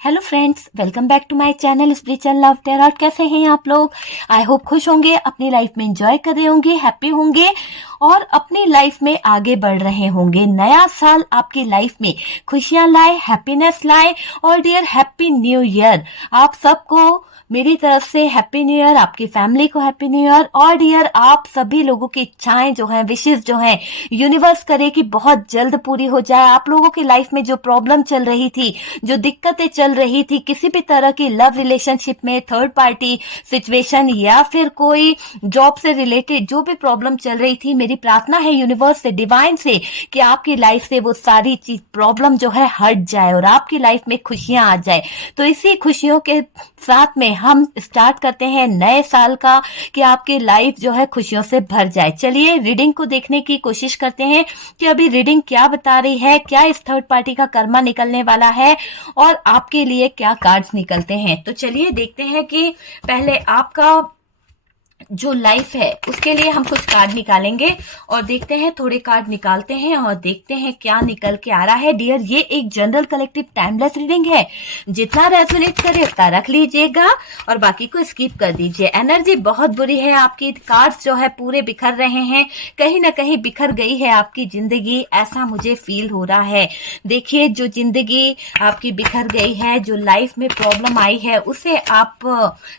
Hello friends, welcome back to my channel spiritual love terror. कैसे हैं आप लोग? आई होप खुश होंगे, अपनी लाइफ में एंजॉय कर रहे होंगे, हैप्पी होंगे और अपनी लाइफ में आगे बढ़ रहे होंगे। नया साल आपकी लाइफ में खुशियां लाए, हैप्पीनेस लाए और डियर हैप्पी न्यू ईयर। आप सबको मेरी तरफ से हैप्पी न्यू ईयर, आपकी फैमिली को हैप्पी न्यू ईयर। और डियर आप सभी लोगों की इच्छाएं जो हैं, विशेष जो हैं, यूनिवर्स करे कि बहुत जल्द पूरी हो जाए। आप लोगों की लाइफ में जो प्रॉब्लम चल रही थी, जो दिक्कतें चल रही थी, किसी भी तरह की लव रिलेशनशिप में, थर्ड पार्टी सिचुएशन या फिर कोई जॉब से रिलेटेड जो भी प्रॉब्लम चल रही थी, मेरी प्रार्थना है यूनिवर्स से, डिवाइन से, कि आपकी लाइफ से वो सारी चीज प्रॉब्लम जो है हट जाए और आपकी लाइफ में खुशियां आ जाए। तो इसी खुशियों के साथ में हम स्टार्ट करते हैं नए साल का, कि आपकी लाइफ जो है खुशियों से भर जाए। चलिए रीडिंग को देखने की कोशिश करते हैं कि अभी रीडिंग क्या बता रही है, क्या इस थर्ड पार्टी का कर्मा निकलने वाला है और आपके लिए क्या कार्ड्स निकलते हैं। तो चलिए देखते हैं कि पहले आपका जो लाइफ है उसके लिए हम कुछ कार्ड निकालेंगे और देखते हैं, थोड़े कार्ड निकालते हैं और देखते हैं क्या निकल के आ रहा है। डियर ये एक जनरल कलेक्टिव टाइमलेस रीडिंग है, जितना रेजोनेट करे उतना रख लीजिएगा और बाकी को स्किप कर दीजिए। एनर्जी बहुत बुरी है आपकी, कार्ड्स जो है पूरे बिखर रहे हैं, कहीं ना कहीं बिखर गई है आपकी जिंदगी, ऐसा मुझे फील हो रहा है। देखिए जो जिंदगी आपकी बिखर गई है, जो लाइफ में प्रॉब्लम आई है, उसे आप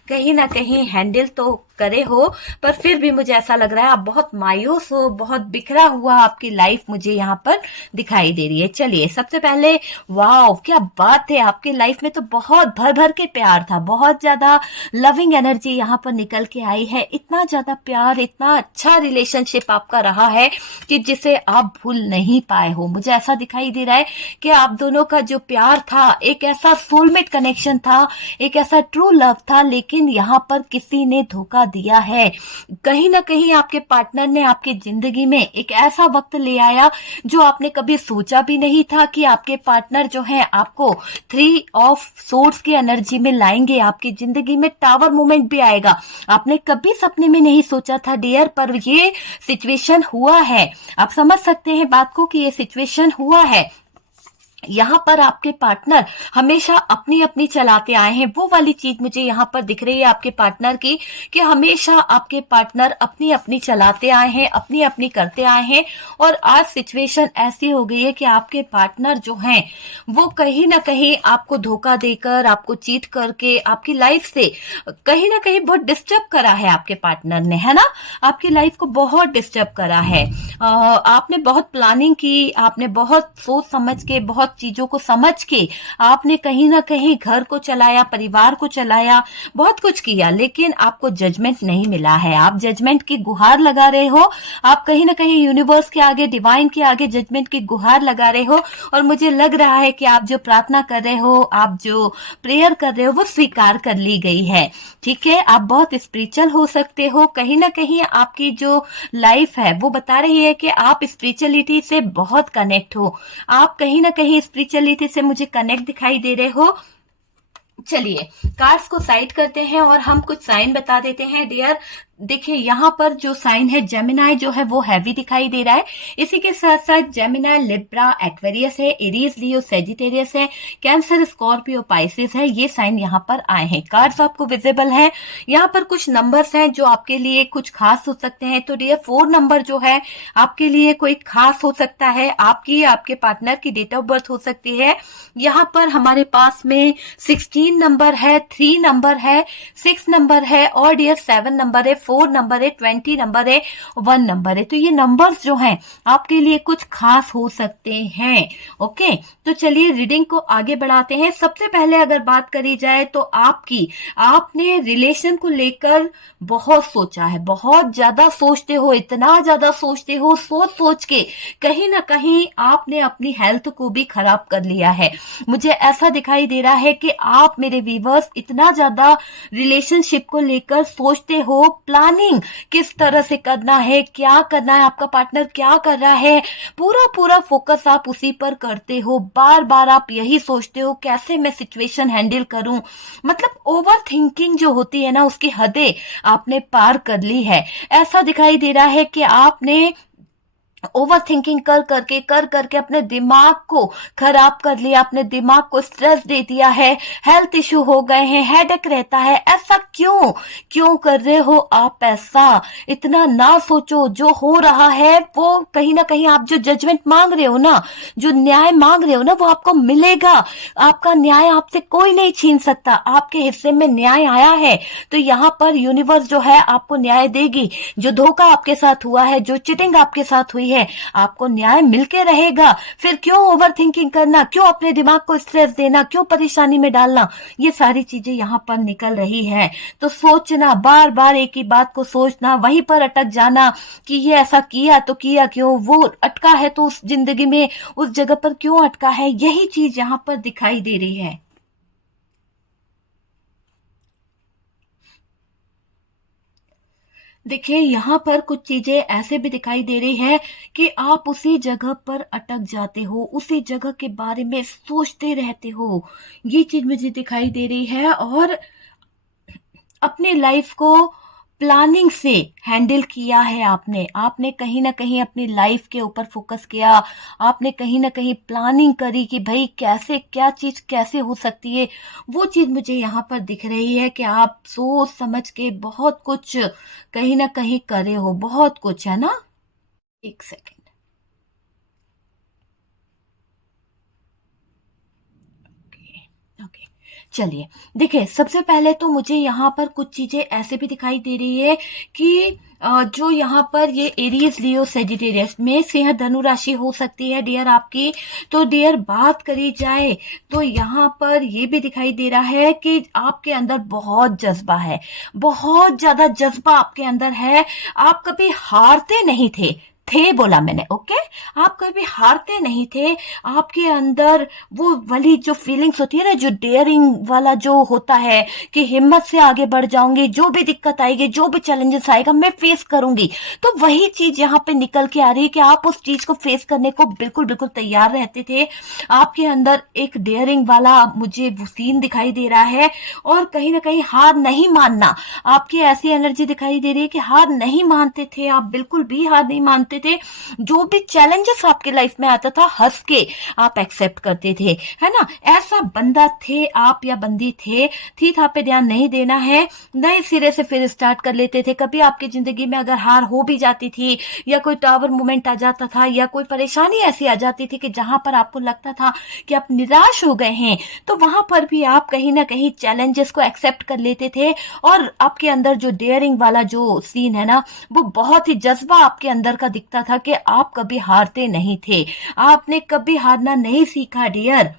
कहीं ना कहीं हैंडल तो करे हो, पर फिर भी मुझे ऐसा लग रहा है आप बहुत मायूस हो, बहुत बिखरा हुआ आपकी लाइफ मुझे यहाँ पर दिखाई दे रही है। चलिए सबसे पहले, वाओ क्या बात है, आपकी लाइफ में तो बहुत भर भर के प्यार था, बहुत ज्यादा लविंग एनर्जी यहाँ पर निकल के आई है। इतना ज्यादा प्यार, इतना अच्छा रिलेशनशिप आपका रहा है कि जिसे आप भूल नहीं पाए हो। मुझे ऐसा दिखाई दे रहा है कि आप दोनों का जो प्यार था एक ऐसा सोलमेट कनेक्शन था, एक ऐसा ट्रू लव था, लेकिन यहाँ पर किसी ने धोखा दिया है। कहीं ना कहीं आपके पार्टनर ने आपकी जिंदगी में एक ऐसा वक्त ले आया जो आपने कभी सोचा भी नहीं था कि आपके पार्टनर जो है आपको 3 ऑफ सोर्ड्स की एनर्जी में लाएंगे, आपकी जिंदगी में टावर मोमेंट भी आएगा। आपने कभी सपने में नहीं सोचा था डियर, पर ये सिचुएशन हुआ है। आप समझ सकते हैं बात को कि ये सिचुएशन हुआ है। यहाँ पर आपके पार्टनर हमेशा अपनी अपनी चलाते आए हैं, वो वाली चीज मुझे यहाँ पर दिख रही है आपके पार्टनर की, कि हमेशा आपके पार्टनर अपनी अपनी चलाते आए हैं, अपनी अपनी करते आए हैं। और आज सिचुएशन ऐसी हो गई है कि आपके पार्टनर जो हैं वो कहीं ना कहीं आपको धोखा देकर, आपको चीट करके आपकी लाइफ से कहीं ना कहीं बहुत डिस्टर्ब करा है आपके पार्टनर ने, है ना। आपकी लाइफ को बहुत डिस्टर्ब करा है। आपने बहुत प्लानिंग की, आपने बहुत सोच समझ के, बहुत चीजों को समझ के आपने कहीं ना कहीं घर को चलाया, परिवार को चलाया, बहुत कुछ किया, लेकिन आपको जजमेंट नहीं मिला है। आप जजमेंट की गुहार लगा रहे हो, आप कहीं ना कहीं यूनिवर्स के आगे, डिवाइन के आगे जजमेंट की गुहार लगा रहे हो। और मुझे लग रहा है कि आप जो प्रार्थना कर रहे हो, आप जो प्रेयर कर रहे हो, वो स्वीकार कर ली गई है। ठीक है, आप बहुत स्पिरिचुअल हो सकते हो। कहीं ना कहीं आपकी जो लाइफ है वो बता रही है कि आप स्पिरिचुअलिटी से बहुत कनेक्ट हो, आप कहीं ना कहीं स्पिरिचुअलिटी से मुझे कनेक्ट दिखाई दे रहे हो। चलिए कार्ड्स को साइड करते हैं और हम कुछ साइन बता देते हैं डियर। देखिए यहाँ पर जो साइन है जेमिनाई जो है वो हैवी दिखाई दे रहा है। इसी के साथ साथ जेमिनाई, लिब्रा, एक्वेरियस है, एरीज, लियो, सेजिटेरियस है, कैंसर, स्कॉर्पियो, पाइसिस है। ये साइन यहाँ पर आए हैं। कार्ड्स आपको विजिबल है। यहाँ पर कुछ नंबर्स हैं जो आपके लिए कुछ खास हो सकते हैं। तो डियर 4 नंबर जो है आपके लिए कोई खास हो सकता है, आपकी या आपके पार्टनर की डेट ऑफ बर्थ हो सकती है। यहाँ पर हमारे पास में 16 नंबर है, 3 नंबर है, 6 नंबर है और डियर 7 नंबर है, 4 नंबर है, 20 नंबर है, 1 नंबर है। तो ये नंबर्स जो हैं आपके लिए कुछ खास हो सकते हैं। ओके, तो चलिए रीडिंग को आगे बढ़ाते हैं। सबसे पहले अगर बात करी जाए तो आपने रिलेशन को लेकर बहुत सोचा है, बहुत ज्यादा सोचते हो, इतना ज्यादा सोचते हो, सोच सोच के कहीं ना कहीं आपने अपनी हेल्थ को भी खराब कर लिया है। मुझे ऐसा दिखाई दे रहा है कि आप मेरे व्यूअर्स इतना ज्यादा रिलेशनशिप को लेकर सोचते हो, प्लानिंग किस तरह से करना है, क्या करना है, आपका पार्टनर क्या कर रहा है, पूरा पूरा फोकस आप उसी पर करते हो। बार बार आप यही सोचते हो कैसे मैं सिचुएशन हैंडल करूं। मतलब ओवर थिंकिंग जो होती है ना, उसकी हदें आपने पार कर ली है। ऐसा दिखाई दे रहा है कि आपने ओवर थिंकिंग कर करके अपने दिमाग को खराब कर लिया, अपने दिमाग को स्ट्रेस दे दिया है, हेल्थ इश्यू हो गए हैं, हेडेक रहता है। ऐसा क्यों क्यों कर रहे हो आप ऐसा? इतना ना सोचो, जो हो रहा है वो कहीं ना कहीं आप जो जजमेंट मांग रहे हो ना, जो न्याय मांग रहे हो ना, वो आपको मिलेगा। आपका न्याय आपसे कोई नहीं छीन सकता। आपके हिस्से में न्याय आया है तो यहाँ पर यूनिवर्स जो है आपको न्याय देगी। जो धोखा आपके साथ हुआ है, जो चिटिंग आपके साथ हुई है, आपको न्याय मिलके रहेगा। फिर क्यों ओवर थिंकिंग करना, क्यों अपने दिमाग को स्ट्रेस देना, क्यों परेशानी में डालना? ये सारी चीजें यहाँ पर निकल रही है। तो सोचना, बार बार एक ही बात को सोचना, वहीं पर अटक जाना कि ये ऐसा किया तो किया क्यों, वो अटका है तो उस जिंदगी में उस जगह पर क्यों अटका है, यही चीज यहाँ पर दिखाई दे रही है। देखिए यहाँ पर कुछ चीजें ऐसे भी दिखाई दे रही है कि आप उसी जगह पर अटक जाते हो, उसी जगह के बारे में सोचते रहते हो। ये चीज मुझे दिखाई दे रही है। और अपने लाइफ को प्लानिंग से हैंडल किया है आपने। आपने कहीं ना कहीं अपनी लाइफ के ऊपर फोकस किया। आपने कहीं ना कहीं प्लानिंग करी कि भाई कैसे क्या चीज कैसे हो सकती है। वो चीज मुझे यहाँ पर दिख रही है कि आप सोच समझ के बहुत कुछ कहीं ना कहीं करे हो, बहुत कुछ, है ना। एक सेकेंड। ओके, चलिए। देखिए सबसे पहले तो मुझे यहाँ पर कुछ चीजें ऐसे भी दिखाई दे रही है कि जो यहाँ पर ये एरीज लियो सेजिटेरियस में सिंह धनु राशि हो सकती है डियर आपकी। तो डियर बात करी जाए तो यहाँ पर ये भी दिखाई दे रहा है कि आपके अंदर बहुत जज्बा है, बहुत ज्यादा जज्बा आपके अंदर है। आप कभी हारते नहीं थे बोला मैंने, ओके। आप कभी हारते नहीं थे। आपके अंदर वो वाली जो फीलिंग्स होती है ना, जो डेयरिंग वाला जो होता है कि हिम्मत से आगे बढ़ जाऊंगी, जो भी दिक्कत आएगी, जो भी चैलेंजेस आएगा मैं फेस करूंगी। तो वही चीज यहाँ पे निकल के आ रही है कि आप उस चीज को फेस करने को बिल्कुल बिल्कुल तैयार रहते थे। आपके अंदर एक डेयरिंग वाला मुझे वो सीन दिखाई दे रहा है। और कहीं ना कहीं हार नहीं मानना, आपकी ऐसी एनर्जी दिखाई दे रही है कि हार नहीं मानते थे आप, बिल्कुल भी हार नहीं मानते थे। जो भी चैलेंजेस आपके लाइफ में आता था हंस के आप एक्सेप्ट करते थे, है ना। ऐसा बंदा थे आप या बंदी थे। थी था पे ध्यान नहीं देना है, नए सिरे से फिर स्टार्ट कर लेते थे। कभी आपकी जिंदगी में अगर हार हो भी जाती थी या कोई टावर मोमेंट आ जाता था या कोई परेशानी ऐसी आ जाती थी कि जहां पर आपको लगता था कि आप निराश हो गए हैं, तो वहां पर भी आप कहीं ना कहीं चैलेंजेस को एक्सेप्ट कर लेते थे। और आपके अंदर जो डेयरिंग वाला जो सीन है ना, वो बहुत ही जज्बा आपके अंदर का दिखता था कि आप कभी हारते नहीं थे। आपने कभी हारना नहीं सीखा डियर।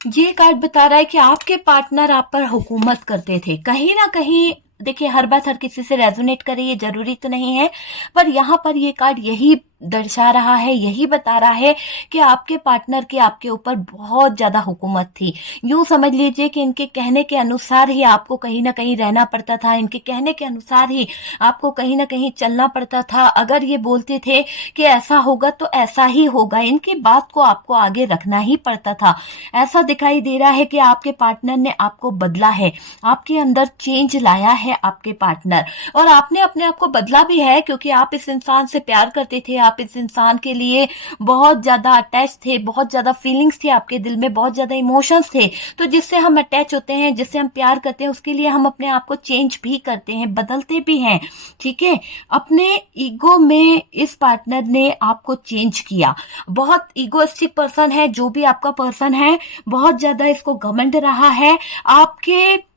ये कार्ड बता रहा है कि आपके पार्टनर आप पर हुकूमत करते थे कहीं ना कहीं। देखिए हर बात हर किसी से रेजोनेट करे ये जरूरी तो नहीं है, पर यहाँ पर ये कार्ड यही दर्शा रहा है, यही बता रहा है कि आपके पार्टनर की आपके ऊपर बहुत ज्यादा हुकूमत थी। यूं समझ लीजिए कि इनके कहने के अनुसार ही आपको कहीं ना कहीं रहना पड़ता था, इनके कहने के अनुसार ही आपको कहीं ना कहीं चलना पड़ता था। अगर ये बोलते थे कि ऐसा होगा तो ऐसा ही होगा, इनकी बात को आपको आगे रखना ही पड़ता था। ऐसा दिखाई दे रहा है कि आपके पार्टनर ने आपको बदला है, आपके अंदर चेंज लाया है आपके पार्टनर। और आपने अपने आप को बदला भी है, क्योंकि आप इस इंसान से प्यार करते थे, आप इस इंसान के लिए बहुत ज्यादा अटैच थे, बहुत ज्यादा फीलिंग्स थी आपके दिल में, बहुत ज्यादा इमोशंस थे। तो जिससे हम अटैच होते हैं, जिससे हम प्यार करते हैं, उसके लिए हम अपने आप को चेंज भी करते हैं, बदलते भी हैं, ठीक है। अपने ईगो में इस पार्टनर ने आपको चेंज किया। बहुत ईगोइस्टिक पर्सन है जो भी आपका पर्सन है, बहुत ज्यादा इसको घमंड रहा है। आपके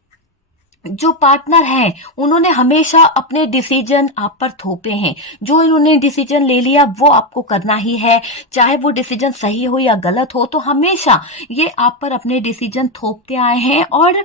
जो पार्टनर हैं उन्होंने हमेशा अपने डिसीजन आप पर थोपे हैं। जो इन्होंने डिसीजन ले लिया वो आपको करना ही है, चाहे वो डिसीजन सही हो या गलत हो। तो हमेशा ये आप पर अपने डिसीजन थोपते आए हैं। और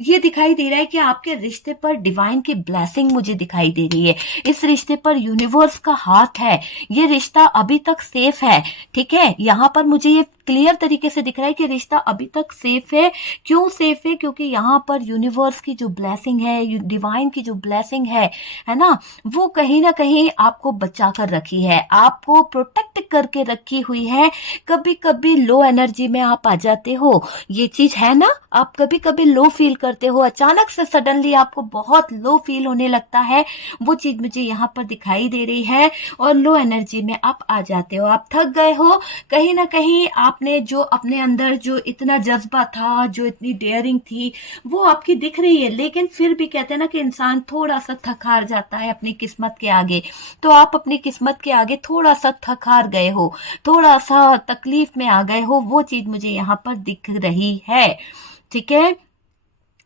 ये दिखाई दे रहा है कि आपके रिश्ते पर डिवाइन की ब्लेसिंग मुझे दिखाई दे रही है। इस रिश्ते पर यूनिवर्स का हाथ है, ये रिश्ता अभी तक सेफ है, ठीक है। यहाँ पर मुझे ये क्लियर तरीके से दिख रहा है कि रिश्ता अभी तक सेफ है। क्यों सेफ है? क्योंकि यहाँ पर यूनिवर्स की जो ब्लेसिंग है, डिवाइन की जो ब्लेसिंग है ना, वो कहीं ना कहीं आपको बचा कर रखी है, आपको प्रोटेक्ट करके रखी हुई है। कभी कभी लो एनर्जी में आप आ जाते हो, ये चीज है ना, आप कभी कभी लो फील करते हो, अचानक से सडनली आपको बहुत लो फील होने लगता है, वो चीज मुझे यहाँ पर दिखाई दे रही है। और लो एनर्जी में आप आ जाते हो, आप थक गए हो, कहीं ना कहीं आपने जो अपने अंदर जो इतना जज्बा था, जो इतनी डेयरिंग थी, वो आपकी दिख रही है, लेकिन फिर भी कहते हैं ना कि इंसान थोड़ा सा थक हार जाता है अपनी किस्मत के आगे। तो आप अपनी किस्मत के आगे थोड़ा सा थक हार गए हो, थोड़ा सा तकलीफ में आ गए हो, वो चीज मुझे यहाँ पर दिख रही है। ठीक है,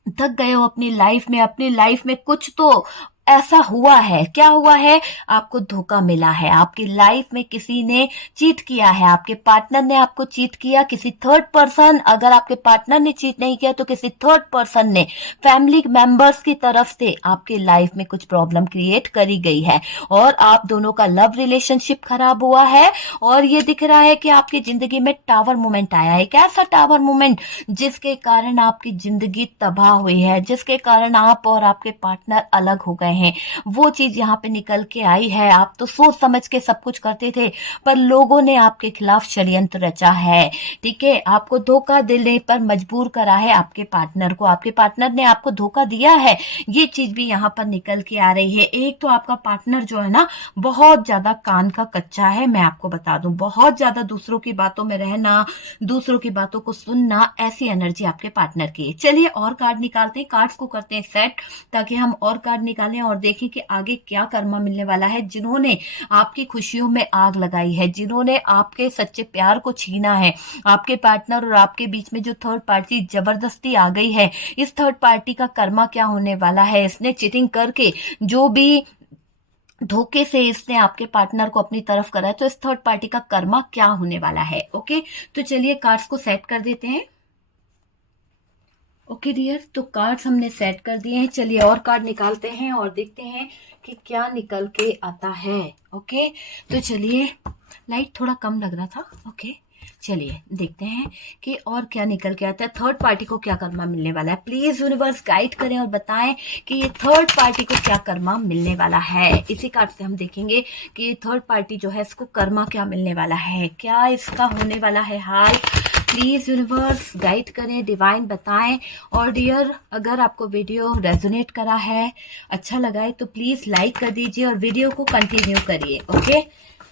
थक गए हो अपनी लाइफ में कुछ तो ऐसा हुआ है। क्या हुआ है? आपको धोखा मिला है, आपकी लाइफ में किसी ने चीट किया है, आपके पार्टनर ने आपको चीट किया, किसी थर्ड पर्सन, अगर आपके पार्टनर ने चीट नहीं किया तो किसी थर्ड पर्सन ने, फैमिली मेंबर्स की तरफ से आपकी लाइफ में कुछ प्रॉब्लम क्रिएट करी गई है और आप दोनों का लव रिलेशनशिप खराब हुआ है। और ये दिख रहा है कि आपकी जिंदगी में टावर मोमेंट आया है। एक ऐसा टावर मोमेंट जिसके कारण आपकी जिंदगी तबाह हुई है, जिसके कारण आप और आपके पार्टनर अलग हो गए हैं, वो चीज यहाँ पे निकल के आई है। आप तो सोच समझ के सब कुछ करते थे, पर लोगों ने आपके खिलाफ षड्यंत्र रचा है। ठीक है, आपको धोखा देने पर मजबूर करा है आपके पार्टनर को, आपके पार्टनर ने आपको धोखा दिया है, ये चीज भी यहाँ पर निकल के आ रही है। एक तो आपका पार्टनर जो है ना, बहुत ज्यादा कान का कच्चा है, मैं आपको बता दूं, बहुत ज्यादा दूसरों की बातों में रहना, दूसरों की बातों को सुनना, ऐसी एनर्जी आपके पार्टनर की है। चलिए और कार्ड निकालते हैं, कार्ड्स को करते हैं सेट, ताकि हम और कार्ड निकालें और देखें कि आगे क्या कर्मा मिलने वाला है। जिन्होंने आपकी खुशियों में आग लगाई है, जिन्होंने आपके सच्चे प्यार को छीना है, आपके पार्टनर और आपके बीच में जो थर्ड पार्टी जबरदस्ती आ गई है, इस थर्ड पार्टी का कर्मा क्या होने वाला है। इसने चीटिंग करके, जो भी धोखे से इसने आपके पार्टनर को अपनी तरफ करा है, तो इस थर्ड पार्टी का कर्मा क्या होने वाला है। ओके, तो चलिए कार्ड्स को सेट कर देते हैं। ओके डियर, तो कार्ड्स हमने सेट कर दिए हैं। चलिए और कार्ड निकालते हैं और देखते हैं कि क्या निकल के आता है। ओके, तो चलिए, लाइट थोड़ा कम लग रहा था। ओके, चलिए देखते हैं कि और क्या निकल के आता है, थर्ड पार्टी को क्या कर्मा मिलने वाला है। प्लीज यूनिवर्स गाइड करें और बताएं कि ये थर्ड पार्टी को क्या कर्मा मिलने वाला है। इसी कार्ड से हम देखेंगे कि ये थर्ड पार्टी जो है, इसको कर्मा क्या मिलने वाला है, क्या इसका होने वाला है हाल। प्लीज यूनिवर्स गाइड करें, डिवाइन बताएं। और डियर, अगर आपको वीडियो रेजोनेट करा है, अच्छा लगा है, तो प्लीज लाइक कर दीजिए और वीडियो को कंटिन्यू करिए। ओके,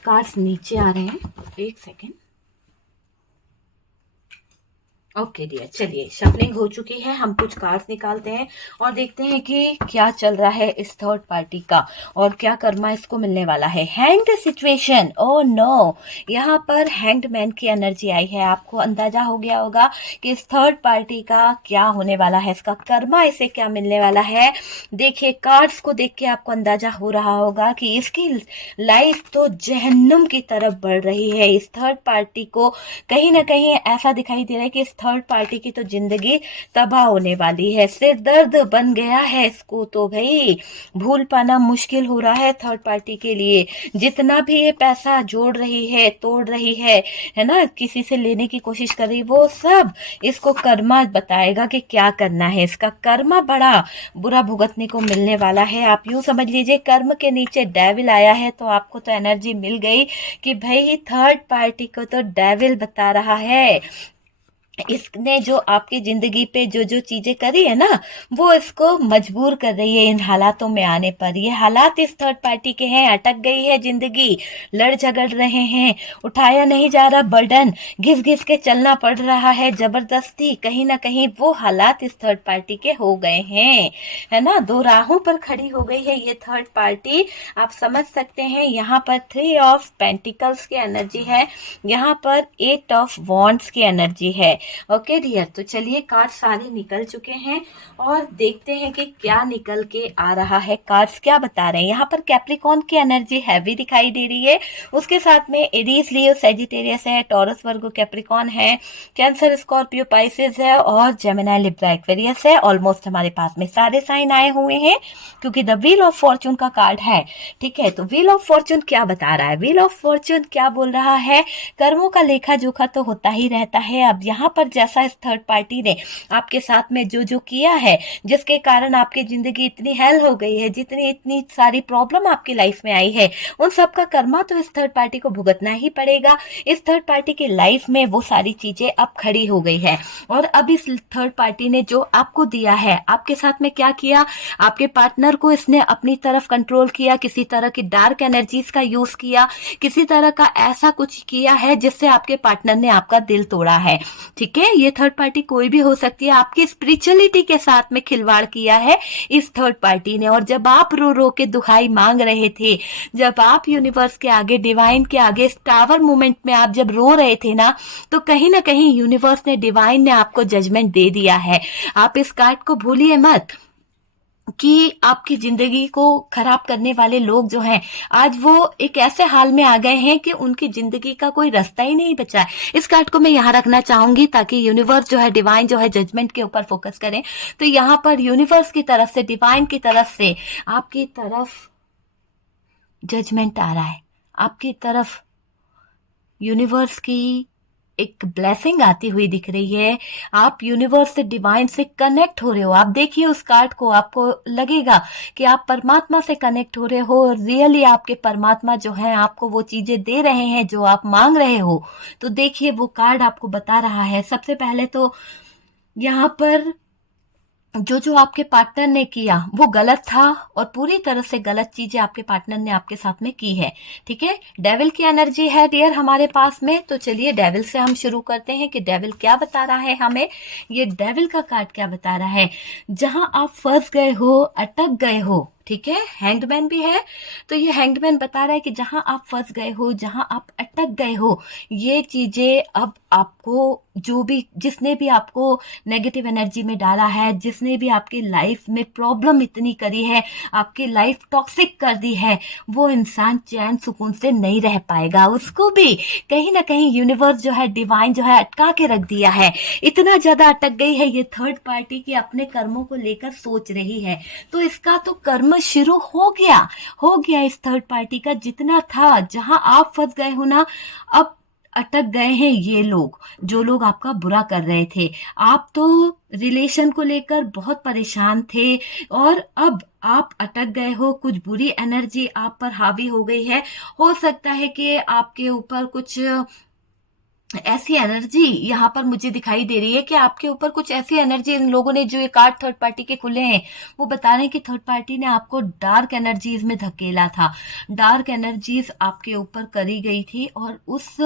कार्ड्स नीचे आ रहे हैं, एक सेकेंड। ओके डियर, चलिए शफलिंग हो चुकी है, हम कुछ कार्ड्स निकालते हैं और देखते हैं कि क्या चल रहा है इस थर्ड पार्टी का और क्या कर्मा इसको मिलने वाला है। हैंग्ड सिचुएशन, ओह नो, यहाँ पर हैंग्ड मैन की एनर्जी आई है। आपको अंदाजा हो गया होगा कि इस थर्ड पार्टी का क्या होने वाला है, इसका कर्मा इसे क्या मिलने वाला है। देखिए, कार्ड्स को देख के आपको अंदाजा हो रहा होगा कि इसकी लाइफ तो जहन्नुम की तरफ बढ़ रही है। इस थर्ड पार्टी को कहीं ना कहीं ऐसा दिखाई दे रहा है कि इस थर्ड पार्टी की तो जिंदगी तबाह होने वाली है, सिर दर्द बन गया है इसको, तो भाई भूल पाना मुश्किल हो रहा है थर्ड पार्टी के लिए। जितना भी ये पैसा जोड़ रही है, तोड़ रही है ना, किसी से लेने की कोशिश कर रही, वो सब इसको कर्मा बताएगा कि क्या करना है। इसका कर्मा बड़ा बुरा भुगतने को मिलने वाला है। आप यूं समझ लीजिए, कर्म के नीचे डेविल आया है, तो आपको तो एनर्जी मिल गई कि भाई थर्ड पार्टी को तो डेविल बता रहा है। इसने जो आपकी जिंदगी पे जो जो चीजें करी है ना, वो इसको मजबूर कर रही है इन हालातों में आने पर। ये हालात इस थर्ड पार्टी के हैं, अटक गई है जिंदगी, लड़ झगड़ रहे हैं, उठाया नहीं जा रहा बर्डन, घिस घिस के चलना पड़ रहा है जबरदस्ती। कहीं ना कहीं वो हालात इस थर्ड पार्टी के हो गए हैं, है ना, दो राहों पर खड़ी हो गई है ये थर्ड पार्टी। आप समझ सकते हैं, यहाँ पर 3 ऑफ पेंटिकल्स की एनर्जी है, यहाँ पर 8 ऑफ वॉन्ड्स की एनर्जी है। ओके डियर, तो चलिए कार्ड सारे निकल चुके हैं और देखते हैं कि क्या निकल के आ रहा है, कार्ड्स क्या बता रहे हैं। यहाँ पर कैप्रिकॉन की एनर्जी हैवी दिखाई दे रही है, उसके साथ में एरीज, लियो, सेजिटेरियस है, टॉरस, वर्गो, कैप्रिकॉन है, कैंसर, स्कॉर्पियो, पाइसेस है और जेमिनी, लिब्रा, एक्वेरियस है। ऑलमोस्ट हमारे पास में सारे साइन आए हुए हैं क्योंकि द व्हील ऑफ फॉर्चून का कार्ड है। ठीक है, तो व्हील ऑफ फॉर्चून क्या बता रहा है, व्हील ऑफ फॉर्चून क्या बोल रहा है, कर्मों का लेखा जोखा तो होता ही रहता है। अब यहाँ पर जैसा इस थर्ड पार्टी ने आपके साथ में जो जो किया है, जिसके कारण आपकी जिंदगी इतनी हेल हो गई है, जितनी इतनी सारी प्रॉब्लम आपकी लाइफ में आई है, उन सब का कर्मा तो इस थर्ड पार्टी को भुगतना ही पड़ेगा। इस थर्ड पार्टी की लाइफ में वो सारी चीजें अब खड़ी हो गई है और अब इस थर्ड पार्टी ने जो आपको दिया है, आपके साथ में क्या किया, आपके पार्टनर को इसने अपनी तरफ कंट्रोल किया, किसी तरह की डार्क एनर्जीज का यूज किया, किसी तरह का ऐसा कुछ किया है जिससे आपके पार्टनर ने आपका दिल तोड़ा है। ठीक है, ये थर्ड पार्टी कोई भी हो सकती है, आपकी स्पिरिचुअलिटी के साथ में खिलवाड़ किया है इस थर्ड पार्टी ने। और जब आप रो रो के दुहाई मांग रहे थे, जब आप यूनिवर्स के आगे, डिवाइन के आगे, इस टावर मोमेंट में आप जब रो रहे थे ना, तो कहीं ना कहीं यूनिवर्स ने, डिवाइन ने आपको जजमेंट दे दिया है। आप इस कार्ड को भूलिए मत कि आपकी जिंदगी को खराब करने वाले लोग जो हैं, आज वो एक ऐसे हाल में आ गए हैं कि उनकी जिंदगी का कोई रास्ता ही नहीं बचा है। इस कार्ड को मैं यहाँ रखना चाहूंगी ताकि यूनिवर्स जो है, डिवाइन जो है, जजमेंट के ऊपर फोकस करें। तो यहाँ पर यूनिवर्स की तरफ से, डिवाइन की तरफ से आपकी तरफ जजमेंट आ रहा है, आपकी तरफ यूनिवर्स की एक ब्लेसिंग आती हुई दिख रही है। आप यूनिवर्स से, डिवाइन से कनेक्ट हो रहे हो। आप देखिए उस कार्ड को, आपको लगेगा कि आप परमात्मा से कनेक्ट हो रहे हो, रियली आपके परमात्मा जो है आपको वो चीजें दे रहे हैं जो आप मांग रहे हो। तो देखिए वो कार्ड आपको बता रहा है, सबसे पहले तो यहाँ पर जो जो आपके पार्टनर ने किया वो गलत था और पूरी तरह से गलत चीजें आपके पार्टनर ने आपके साथ में की है। ठीक है, डेविल की एनर्जी है डियर हमारे पास में। तो चलिए डेविल से हम शुरू करते हैं कि डेविल क्या बता रहा है हमें। ये डेविल का कार्ड क्या बता रहा है, जहां आप फंस गए हो, अटक गए हो। ठीक है, हैंग्डमैन भी है, तो ये हैंग्डमैन बता रहा है कि जहां आप फंस गए हो, जहां आप अटक गए हो, ये चीजें अब आपको, जो भी, जिसने भी आपको नेगेटिव एनर्जी में डाला है, जिसने भी आपकी लाइफ में प्रॉब्लम इतनी करी है, आपकी लाइफ टॉक्सिक कर दी है, वो इंसान चैन सुकून से नहीं रह पाएगा। उसको भी कहीं ना कहीं यूनिवर्स जो है, डिवाइन जो है, अटका के रख दिया है। इतना ज्यादा अटक गई है ये थर्ड पार्टी की अपने कर्मों को लेकर सोच रही है। तो इसका तो कर्म शुरू हो गया इस थर्ड पार्टी का। जितना था, जहां आप फंस गए हो ना, अब अटक गए हैं ये लोग, जो लोग आपका बुरा कर रहे थे। आप तो रिलेशन को लेकर बहुत परेशान थे और अब आप अटक गए हो, कुछ बुरी एनर्जी आप पर हावी हो गई है। हो सकता है कि आपके ऊपर कुछ ऐसी एनर्जी यहाँ पर मुझे दिखाई दे रही है कि आपके ऊपर कुछ ऐसी एनर्जी, इन लोगों ने जो ये कार्ड थर्ड पार्टी के खुले हैं वो बता रहे हैं कि थर्ड पार्टी ने आपको डार्क एनर्जीज में धकेला था, डार्क एनर्जीज आपके ऊपर करी गई थी और उस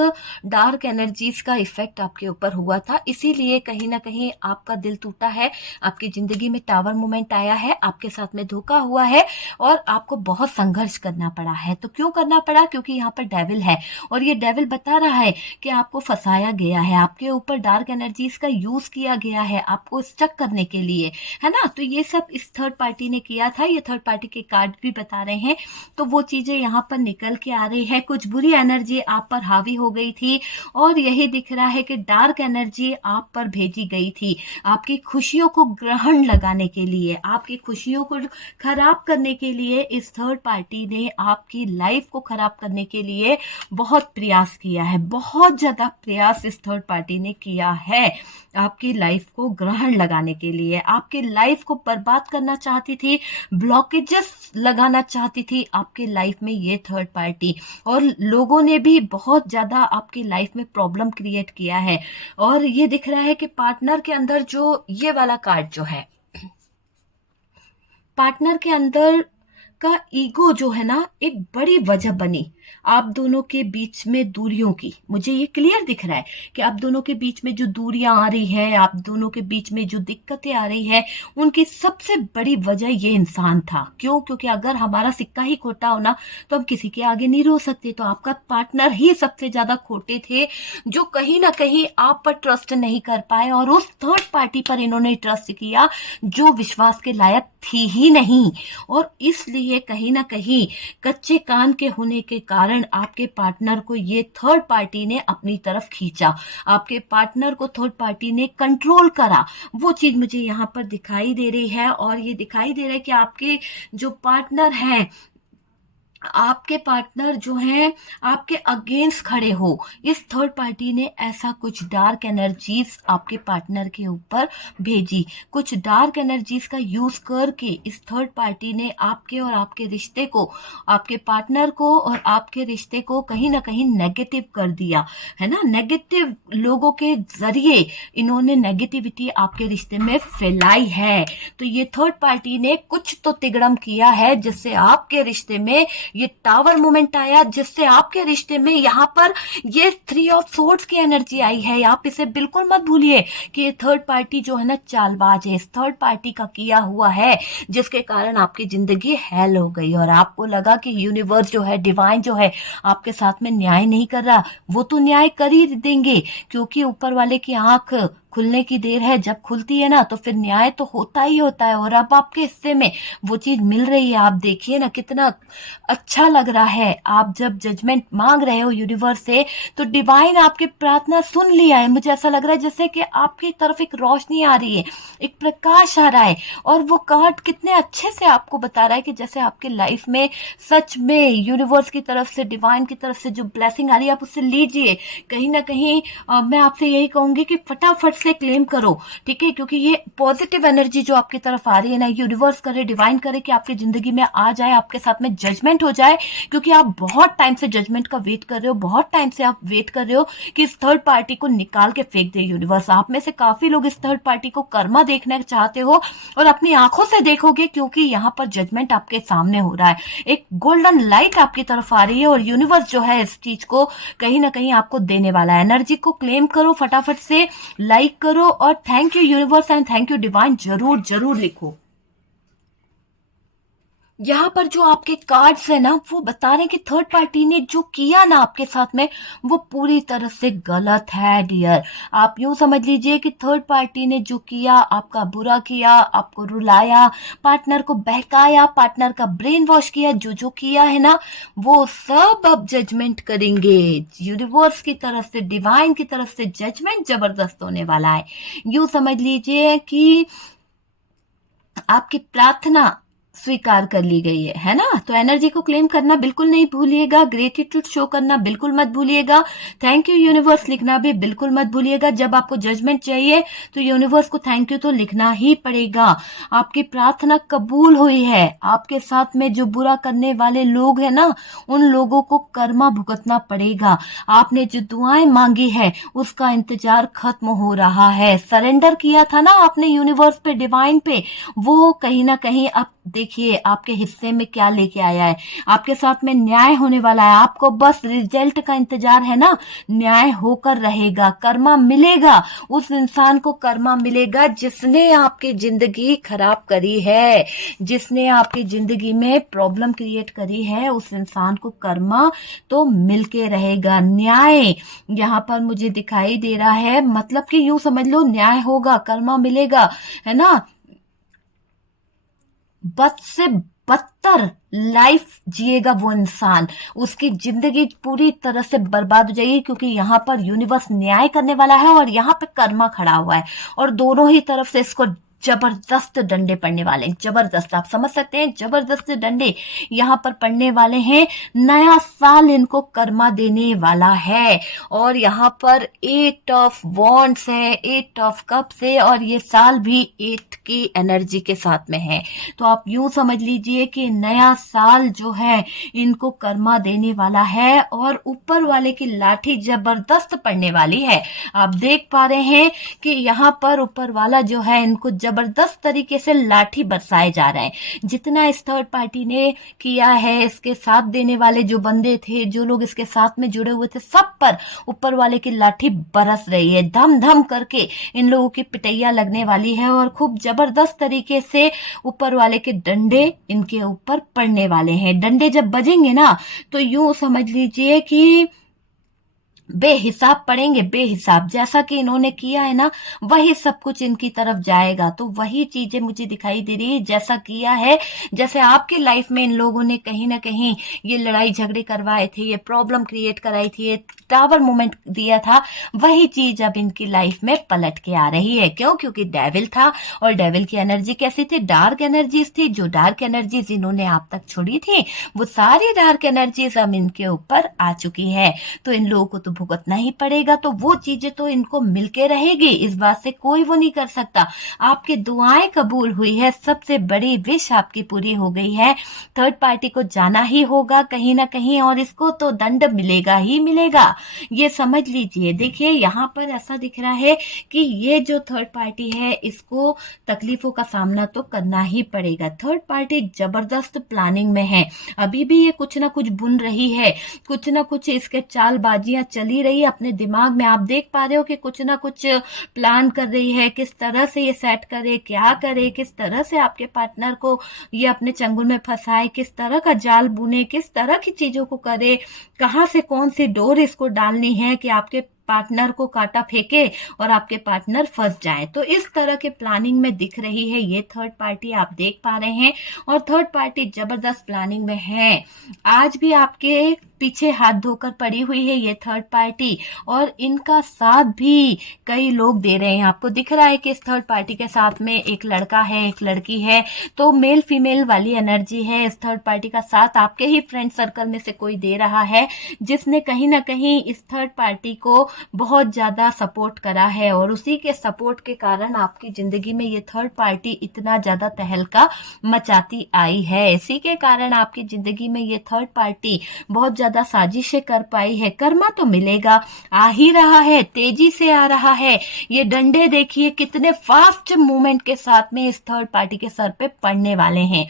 डार्क एनर्जीज का इफेक्ट आपके ऊपर हुआ था। इसीलिए कहीं ना कहीं आपका दिल टूटा है, आपकी जिंदगी में टावर मोमेंट आया है, आपके साथ में धोखा हुआ है और आपको बहुत संघर्ष करना पड़ा है। तो क्यों करना पड़ा, क्योंकि यहाँ पर डेविल है और ये डेविल बता रहा है कि आपको फंसाया गया है, आपके ऊपर डार्क एनर्जीज का यूज किया गया है आपको स्टक करने के लिए, है ना। तो ये सब इस थर्ड पार्टी ने किया था, ये थर्ड पार्टी के कार्ड भी बता रहे हैं। तो वो चीजें यहाँ पर निकल के आ रही है, कुछ बुरी एनर्जी आप पर हावी हो गई थी और यही दिख रहा है कि डार्क एनर्जी आप पर भेजी गई थी आपकी खुशियों को ग्रहण लगाने के लिए, आपकी खुशियों को खराब करने के लिए। इस थर्ड पार्टी ने आपकी लाइफ को खराब करने के लिए बहुत प्रयास किया है, बहुत ज्यादा प्रयास इस थर्ड पार्टी ने किया है आपकी लाइफ को ग्रहण लगाने के लिए। आपकी लाइफ को बर्बाद करना चाहती थी, ब्लॉकेजेस लगाना चाहती थी आपकी लाइफ में ये थर्ड पार्टी। और लोगों ने भी बहुत ज्यादा आपकी लाइफ में प्रॉब्लम क्रिएट किया है। और ये दिख रहा है कि पार्टनर के अंदर जो ये वाला कार्ड जो है, पार्टनर के अंदर आपका ईगो जो है ना एक बड़ी वजह बनी आप दोनों के बीच में दूरियों की। मुझे ये क्लियर दिख रहा है कि आप दोनों के बीच में जो दूरियां आ रही है, आप दोनों के बीच में जो दिक्कतें आ रही है, उनकी सबसे बड़ी वजह ये इंसान था। क्यों? क्योंकि अगर हमारा सिक्का ही खोटा हो ना तो हम किसी के आगे नहीं रो सकते। तो आपका पार्टनर ही सबसे ज्यादा खोटे थे, जो कहीं ना कहीं आप पर ट्रस्ट नहीं कर पाए और उस थर्ड पार्टी पर इन्होंने ट्रस्ट किया जो विश्वास के लायक थी ही नहीं। और इसलिए कहीं ना कहीं कच्चे कान के होने के कारण आपके पार्टनर को ये थर्ड पार्टी ने अपनी तरफ खींचा, आपके पार्टनर को थर्ड पार्टी ने कंट्रोल करा। वो चीज मुझे यहाँ पर दिखाई दे रही है और ये दिखाई दे रहा है कि आपके जो पार्टनर हैं, आपके पार्टनर जो हैं आपके अगेंस्ट खड़े हो। इस थर्ड पार्टी ने ऐसा कुछ डार्क एनर्जीज आपके पार्टनर के ऊपर भेजी, कुछ डार्क एनर्जीज का यूज करके इस थर्ड पार्टी ने आपके और आपके रिश्ते को, आपके पार्टनर को और आपके रिश्ते को कहीं ना कहीं नेगेटिव कर दिया है ना। नेगेटिव लोगों के जरिए इन्होंने नेगेटिविटी आपके रिश्ते में फैलाई है। तो ये थर्ड पार्टी ने कुछ तो तिगड़म किया है जिससे आपके रिश्ते में ये टावर मोमेंट आया, जिससे आपके रिश्ते में यहाँ पर ये 3 ऑफ सोर्ड्स की एनर्जी आई है। आप इसे बिल्कुल मत भूलिए कि ये थर्ड पार्टी जो है ना चालबाज है। इस थर्ड पार्टी का किया हुआ है जिसके कारण आपकी जिंदगी हेल हो गई और आपको लगा कि यूनिवर्स जो है, डिवाइन जो है आपके साथ में न्याय नहीं कर रहा। वो तो न्याय कर ही देंगे क्योंकि ऊपर वाले की आंख खुलने की देर है। जब खुलती है ना तो फिर न्याय तो होता ही होता है और अब आपके हिस्से में वो चीज मिल रही है। आप देखिए ना कितना अच्छा लग रहा है। आप जब जजमेंट मांग रहे हो यूनिवर्स से तो डिवाइन आपकी प्रार्थना सुन लिया है। मुझे ऐसा लग रहा है जैसे कि आपकी तरफ एक रोशनी आ रही है, एक प्रकाश आ रहा है और वो कार्ड कितने अच्छे से आपको बता रहा है कि जैसे आपके लाइफ में सच में यूनिवर्स की तरफ से, डिवाइन की तरफ से जो ब्लेसिंग आ रही है आप उससे लीजिए। कहीं ना कहीं मैं आपसे यही कहूंगी कि फटाफट से क्लेम करो, ठीक है? क्योंकि ये पॉजिटिव एनर्जी जो आपकी तरफ आ रही है ना, यूनिवर्स करे, डिवाइन करे कि आपकी जिंदगी में आ जाए, आपके साथ में जजमेंट हो जाए। क्योंकि आप बहुत टाइम से जजमेंट का वेट कर रहे हो, बहुत टाइम से आप वेट कर रहे हो कि इस थर्ड पार्टी को निकाल के फेंक दे यूनिवर्स। आप में से काफी लोग इस थर्ड पार्टी को कर्मा देखना चाहते हो और अपनी आंखों से देखोगे क्योंकि यहाँ पर जजमेंट आपके सामने हो रहा है। एक गोल्डन लाइट आपकी तरफ आ रही है और यूनिवर्स जो है इस चीज को कहीं ना कहीं आपको देने वाला है। एनर्जी को क्लेम करो, फटाफट से लाइक करो और thank you universe and thank you divine जरूर जरूर लिखो। यहाँ पर जो आपके कार्ड्स है ना वो बता रहे हैं कि थर्ड पार्टी ने जो किया ना आपके साथ में वो पूरी तरह से गलत है डियर। आप यूं समझ लीजिए कि थर्ड पार्टी ने जो किया, आपका बुरा किया, आपको रुलाया, पार्टनर को बहकाया, पार्टनर का ब्रेन वॉश किया, जो जो किया है ना वो सब अब जजमेंट करेंगे। यूनिवर्स की तरफ से, डिवाइन की तरफ से जजमेंट जबरदस्त होने वाला है। यूं समझ लीजिए कि आपकी प्रार्थना स्वीकार कर ली गई है ना। तो एनर्जी को क्लेम करना बिल्कुल नहीं भूलिएगा, ग्रेटिट्यूड शो करना बिल्कुल मत भूलिएगा, थैंक यू यूनिवर्स लिखना भी बिल्कुल मत भूलिएगा। जब आपको जजमेंट चाहिए तो यूनिवर्स को थैंक यू तो लिखना ही पड़ेगा। आपकी प्रार्थना कबूल हुई है। आपके साथ में जो बुरा करने वाले लोग हैं ना उन लोगों को कर्मा भुगतना पड़ेगा। आपने जो दुआएं मांगी है उसका इंतजार खत्म हो रहा है। सरेंडर किया था ना आपने यूनिवर्स पे, डिवाइन पे, वो कहीं ना कहीं अब देखिए आपके हिस्से में क्या लेके आया है। आपके साथ में न्याय होने वाला है। आपको बस रिजल्ट का इंतजार है ना, न्याय होकर रहेगा, कर्मा मिलेगा। उस इंसान को कर्मा मिलेगा जिसने आपकी जिंदगी खराब करी है, जिसने आपकी जिंदगी में प्रॉब्लम क्रिएट करी है, उस इंसान को कर्मा तो मिलके रहेगा। न्याय यहाँ पर मुझे दिखाई दे रहा है, मतलब कि यूं समझ लो न्याय होगा, कर्मा मिलेगा, है ना। बद से बदतर लाइफ जिएगा वो इंसान, उसकी जिंदगी पूरी तरह से बर्बाद हो जाएगी क्योंकि यहाँ पर यूनिवर्स न्याय करने वाला है और यहाँ पे कर्मा खड़ा हुआ है और दोनों ही तरफ से इसको जबरदस्त डंडे पड़ने वाले हैं। जबरदस्त, आप समझ सकते हैं, जबरदस्त डंडे यहाँ पर पड़ने वाले हैं। नया साल इनको कर्मा देने वाला है और यहाँ पर 8 ऑफ वॉन्ड्स है, 8 ऑफ कप्स है और ये साल भी 8 की एनर्जी के साथ में है। तो आप यूं समझ लीजिए कि नया साल जो है इनको कर्मा देने वाला है और ऊपर वाले की लाठी जबरदस्त पड़ने वाली है। आप देख पा रहे हैं कि यहाँ पर ऊपर वाला जो है इनको जबरदस्त तरीके से लाठी बरसाए जा रहे हैं। जितना इस थर्ड पार्टी ने किया है, इसके साथ देने वाले जो बंदे थे, जो लोग इसके साथ में जुड़े हुए थे, सब पर ऊपर वाले की लाठी बरस रही है। धम धम करके इन लोगों की पिटैया लगने वाली है और खूब जबरदस्त तरीके से ऊपर वाले के डंडे इनके ऊपर पड़ने वाले हैं। डंडे जब बजेंगे ना तो यूं समझ लीजिए कि बेहिसाब पड़ेंगे, बेहिसाब। जैसा कि इन्होंने किया है ना, वही सब कुछ इनकी तरफ जाएगा। तो वही चीजें मुझे दिखाई दे रही है, जैसा किया है, जैसे आपकी लाइफ में इन लोगों ने कहीं ना कहीं ये लड़ाई झगड़े करवाए थे, ये प्रॉब्लम क्रिएट कराई थी, ये टावर मोमेंट दिया था, वही चीज अब इनकी लाइफ में पलट के आ रही है। क्यों? क्योंकि डेविल था, और डेविल की एनर्जी कैसी थी? डार्क एनर्जीज थी। जो डार्क एनर्जीज इन्होंने आप तक छोड़ी थी, वो सारी डार्क एनर्जीज अब इनके ऊपर आ चुकी है। तो इन लोगों को तो भुगतना ही पड़ेगा। तो वो चीजें तो इनको मिलके रहेगी, इस बात से कोई वो नहीं कर सकता। आपकी दुआएं कबूल हुई है, सबसे बड़ी विश आपकी पूरी हो गई है। थर्ड पार्टी को जाना ही होगा कहीं ना कहीं, और इसको तो दंड मिलेगा ही मिलेगा, ये समझ लीजिए। देखिए यहाँ पर ऐसा दिख रहा है कि ये जो थर्ड पार्टी है, इसको तकलीफों का सामना तो करना ही पड़ेगा। थर्ड पार्टी जबरदस्त प्लानिंग में है, अभी भी ये कुछ ना कुछ बुन रही है, कुछ ना कुछ इसके चालबाजियां चली रही है अपने दिमाग में। आप देख पा रहे हो कि कुछ ना कुछ प्लान कर रही है, किस तरह से ये सेट करे, क्या करे, किस तरह से आपके पार्टनर को ये अपने चंगुल में फंसाए, किस तरह का जाल बुने, किस तरह की चीजों को करे, कहाँ से कौन सी डोर इसको डालनी है कि आपके पार्टनर को काटा फेंके और आपके पार्टनर फंस जाए। तो इस तरह के प्लानिंग में दिख रही है ये थर्ड पार्टी, आप देख पा रहे हैं। और थर्ड पार्टी जबरदस्त प्लानिंग में है, आज भी आपके पीछे हाथ धोकर पड़ी हुई है ये थर्ड पार्टी, और इनका साथ भी कई लोग दे रहे हैं। आपको दिख रहा है कि इस थर्ड पार्टी के साथ में एक लड़का है, एक लड़की है, तो मेल फीमेल वाली एनर्जी है। इस थर्ड पार्टी का साथ आपके ही फ्रेंड सर्कल में से कोई दे रहा है, जिसने कहीं ना कहीं इस थर्ड पार्टी को बहुत ज्यादा सपोर्ट करा है, और उसी के सपोर्ट के कारण आपकी जिंदगी में ये थर्ड पार्टी इतना ज्यादा तहलका मचाती आई है। इसी के कारण आपकी जिंदगी में ये थर्ड पार्टी बहुत ज्यादा साजिशें कर पाई है। कर्मा तो मिलेगा, आ ही रहा है, तेजी से आ रहा है। ये डंडे देखिए कितने फास्ट मूवमेंट के साथ में इस थर्ड पार्टी के सर पे पड़ने वाले हैं।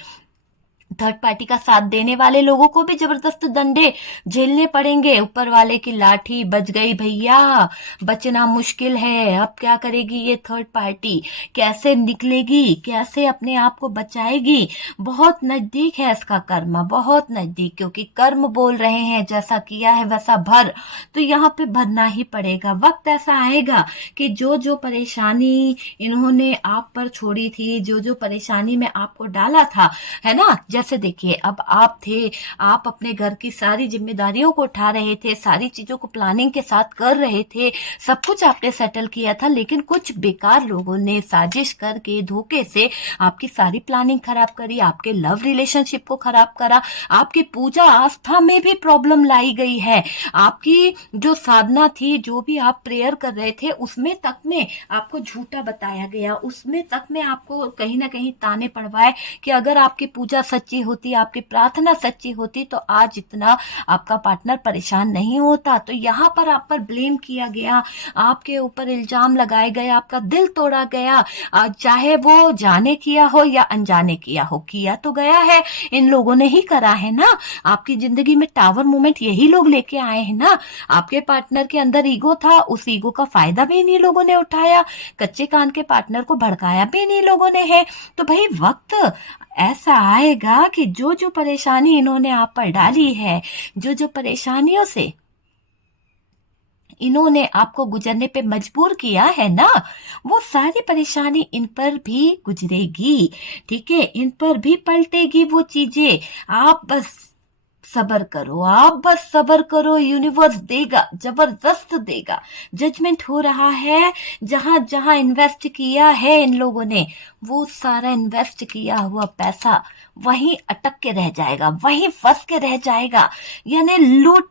थर्ड पार्टी का साथ देने वाले लोगों को भी जबरदस्त डंडे झेलने पड़ेंगे। ऊपर वाले की लाठी बच गई भैया, बचना मुश्किल है। अब क्या करेगी ये थर्ड पार्टी, कैसे निकलेगी, कैसे अपने आप को बचाएगी? बहुत नजदीक है इसका कर्म, बहुत नजदीक, क्योंकि कर्म बोल रहे हैं जैसा किया है वैसा भर, तो यहाँ पे भरना ही पड़ेगा। वक्त ऐसा आएगा कि जो जो परेशानी इन्होंने आप पर छोड़ी थी, जो जो परेशानी में आपको डाला था, है ना, जैसे देखिए अब आप थे, आप अपने घर की सारी जिम्मेदारियों को उठा रहे थे, सारी चीजों को प्लानिंग के साथ कर रहे थे, सब कुछ आपने सेटल किया था, लेकिन कुछ बेकार लोगों ने साजिश करके धोखे से आपकी सारी प्लानिंग खराब करी, आपके लव रिलेशनशिप को खराब करा, आपकी पूजा आस्था में भी प्रॉब्लम लाई गई है। आपकी जो साधना थी, जो भी आप प्रेयर कर रहे थे, उसमें तक में आपको झूठा बताया गया, उसमें तक में आपको कहीं ना कहीं ताने पड़वाए कि अगर आपकी पूजा सच्ची होती, आपकी प्रार्थना सच्ची होती, तो आज इतना आपका पार्टनर परेशान नहीं होता। तो यहाँ पर आप पर ब्लेम किया गया, आपके ऊपर इल्जाम लगाए गए, आपका दिल तोड़ा गया, चाहे वो जाने किया हो या अनजाने किया हो, किया तो गया है, इन लोगों ने ही करा है ना। आपकी जिंदगी में टावर मोमेंट यही लोग लेके आए हैं ना। आपके पार्टनर के अंदर ईगो था, उस ईगो का फायदा भी इन्हीं लोगों ने उठाया, कच्चे कान के पार्टनर को भड़काया भी इन्हीं लोगों ने है। तो भाई वक्त ऐसा आएगा कि जो जो परेशानी इन्होंने आप पर डाली है, जो जो परेशानियों से इन्होंने आपको गुजरने पे मजबूर किया है ना, वो सारी परेशानी इन पर भी गुजरेगी, ठीक है, इन पर भी पलटेगी वो चीजें। आप बस सबर करो, आप बस सबर करो, यूनिवर्स देगा, जबरदस्त देगा। जजमेंट हो रहा है, जहां जहां इन्वेस्ट किया है इन लोगों ने, वो सारा इन्वेस्ट किया हुआ पैसा वहीं अटक के रह जाएगा, वहीं फंस के रह जाएगा, यानी लूट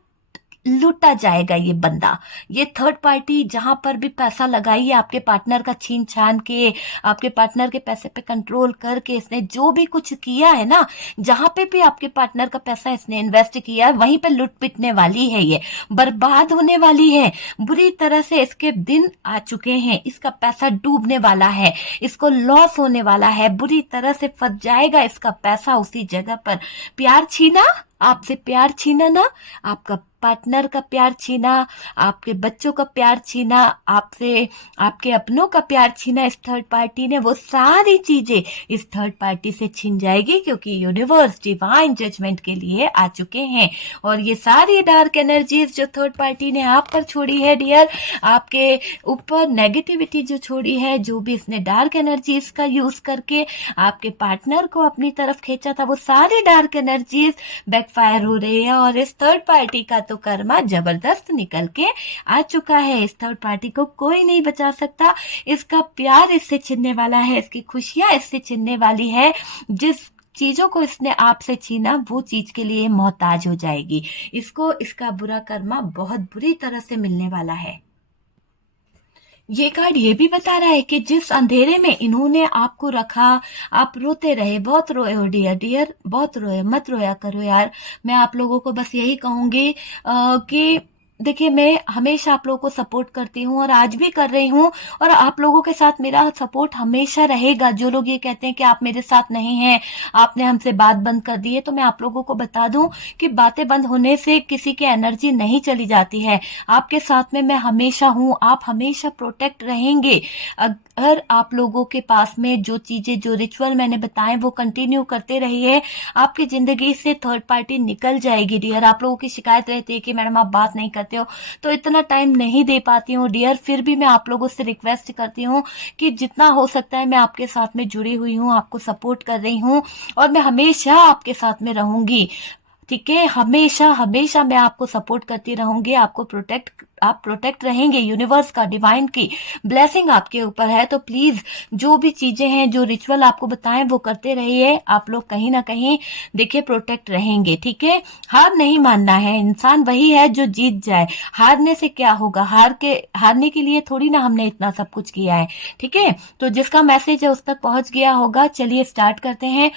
लूटा जाएगा ये बंदा। ये थर्ड पार्टी जहां पर भी पैसा लगाइए आपके पार्टनर का छीन छान के, आपके पार्टनर के पैसे पे कंट्रोल करके, इसने जो भी कुछ किया है ना, जहां पे भी आपके पार्टनर का पैसा इसने इन्वेस्ट किया है वहीं पे लूट पिटने वाली है, ये बर्बाद होने वाली है बुरी तरह से। इसके दिन आ चुके हैं, इसका पैसा डूबने वाला है, इसको लॉस होने वाला है, बुरी तरह से फंस जाएगा इसका पैसा उसी जगह पर। प्यार छीना, आपसे प्यार छीना ना, आपका पार्टनर का प्यार छीना, आपके बच्चों का प्यार छीना, आपसे आपके अपनों का प्यार छीना इस थर्ड पार्टी ने, वो सारी चीजें इस थर्ड पार्टी से छीन जाएगी, क्योंकि यूनिवर्स डिवाइन जजमेंट के लिए आ चुके हैं। और ये सारी डार्क एनर्जीज जो थर्ड पार्टी ने आप पर छोड़ी है डियर, आपके ऊपर नेगेटिविटी जो छोड़ी है, जो भी इसने डार्क एनर्जीज का यूज करके आपके पार्टनर को अपनी तरफ खींचा था, वो सारी डार्क एनर्जीज बैकफायर हो रही है। और इस थर्ड पार्टी का तो कर्मा जबरदस्त निकल के आ चुका है। इस थर्ड पार्टी को कोई नहीं बचा सकता, इसका प्यार इससे छिनने वाला है, इसकी खुशियां इससे छिनने वाली है। जिस चीजों को इसने आपसे छीना वो चीज के लिए मोहताज हो जाएगी, इसको इसका बुरा कर्मा बहुत बुरी तरह से मिलने वाला है। ये कार्ड ये भी बता रहा है कि जिस अंधेरे में इन्होंने आपको रखा, आप रोते रहे, बहुत रोए हो डियर, डियर बहुत रोए, मत रोया करो यार। मैं आप लोगों को बस यही कहूंगी कि देखिए, मैं हमेशा आप लोगों को सपोर्ट करती हूँ और आज भी कर रही हूँ, और आप लोगों के साथ मेरा सपोर्ट हमेशा रहेगा। जो लोग ये कहते हैं कि आप मेरे साथ नहीं हैं, आपने हमसे बात बंद कर दी है, तो मैं आप लोगों को बता दूं कि बातें बंद होने से किसी की एनर्जी नहीं चली जाती है। आपके साथ में मैं हमेशा हूँ, आप हमेशा प्रोटेक्ट रहेंगे। अगर आप लोगों के पास में जो चीजें, जो रिचुअल मैंने बताए वो कंटिन्यू करते रहिए, आपकी जिंदगी से थर्ड पार्टी निकल जाएगी डियर। आप लोगों की शिकायत रहती है कि मैडम आप बात नहीं करते हो, तो इतना टाइम नहीं दे पाती हूँ डियर, फिर भी मैं आप लोगों से रिक्वेस्ट करती हूँ कि जितना हो सकता है मैं आपके साथ में जुड़ी हुई हूँ, आपको सपोर्ट कर रही हूँ, और मैं हमेशा आपके साथ में रहूंगी। ठीक है, हमेशा हमेशा मैं आपको सपोर्ट करती रहूंगी, आपको आप प्रोटेक्ट रहेंगे। यूनिवर्स का, डिवाइन की ब्लेसिंग आपके ऊपर है। तो प्लीज जो भी चीजें हैं, जो रिचुअल आपको बताएं वो करते रहिए। आप लोग कहीं ना कहीं देखिए प्रोटेक्ट रहेंगे। ठीक है, हार नहीं मानना है, इंसान वही है जो जीत जाए। हारने से क्या होगा, हारने के लिए थोड़ी ना हमने इतना सब कुछ किया है। ठीक है, तो जिसका मैसेज है उस तक पहुंच गया होगा। चलिए स्टार्ट करते हैं।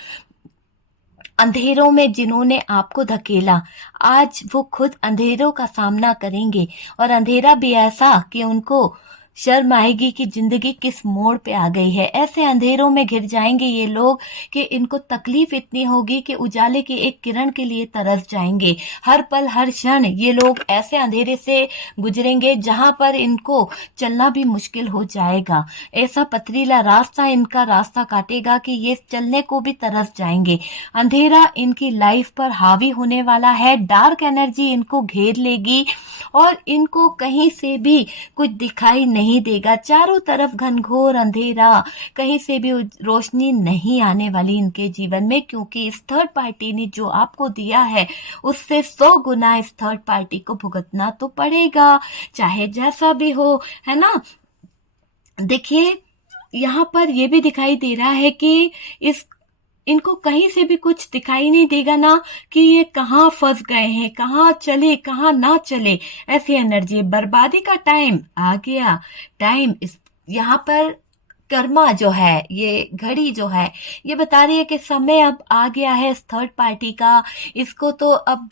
अंधेरों में जिन्होंने आपको धकेला, आज वो खुद अंधेरों का सामना करेंगे, और अंधेरा भी ऐसा कि उनको शर्म आएगी कि जिंदगी किस मोड़ पे आ गई है। ऐसे अंधेरों में घिर जाएंगे ये लोग कि इनको तकलीफ इतनी होगी कि उजाले की एक किरण के लिए तरस जाएंगे। हर पल हर क्षण ये लोग ऐसे अंधेरे से गुजरेंगे जहां पर इनको चलना भी मुश्किल हो जाएगा। ऐसा पथरीला रास्ता इनका रास्ता काटेगा कि ये चलने को भी तरस जाएंगे। अंधेरा इनकी लाइफ पर हावी होने वाला है, डार्क एनर्जी इनको घेर लेगी और इनको कहीं से भी कुछ दिखाई नहीं देगा। चारों तरफ घनघोर अंधेरा, कहीं से भी रोशनी नहीं आने वाली इनके जीवन में, क्योंकि इस थर्ड पार्टी ने जो आपको दिया है उससे 100 गुना इस थर्ड पार्टी को भुगतना तो पड़ेगा, चाहे जैसा भी हो, है ना। देखिए, यहाँ पर यह भी दिखाई दे रहा है कि इनको कहीं से भी कुछ दिखाई नहीं देगा ना कि ये कहाँ फंस गए हैं, कहाँ चले कहाँ ना चले। ऐसी एनर्जी, बर्बादी का टाइम आ गया। टाइम इस यहाँ पर कर्मा जो है, ये घड़ी जो है, ये बता रही है कि समय अब आ गया है इस थर्ड पार्टी का। इसको तो अब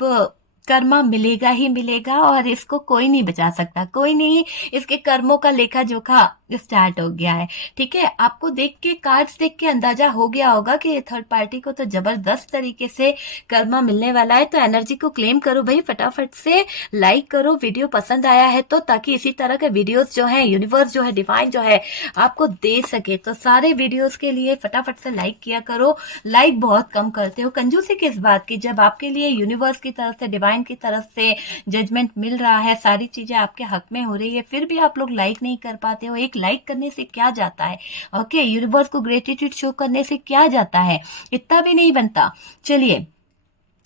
कर्मा मिलेगा ही मिलेगा, और इसको कोई नहीं बचा सकता, कोई नहीं। इसके कर्मों का लेखा जोखा स्टार्ट हो गया है। ठीक है, आपको देख के, कार्ड्स देख के अंदाजा हो गया होगा कि थर्ड पार्टी को तो जबरदस्त तरीके से कर्मा मिलने वाला है। तो एनर्जी को क्लेम करो भाई, फटाफट से लाइक करो। वीडियो पसंद आया है तो, ताकि इसी तरह के वीडियोस जो है, यूनिवर्स जो है, डिवाइन जो है, आपको दे सके। तो सारे वीडियोस के लिए फटाफट से लाइक किया करो। लाइक बहुत कम करते हो, कंजूसी किस बात की, जब आपके लिए यूनिवर्स की तरफ से, डिवाइन की तरफ से जजमेंट मिल रहा है, सारी चीजें आपके हक में हो रही है, फिर भी आप लोग लाइक नहीं कर पाते हो। एक लाइक करने से क्या जाता है, ओके, यूनिवर्स को ग्रेटिट्यूड शो करने से क्या जाता है, इतना भी नहीं बनता। चलिए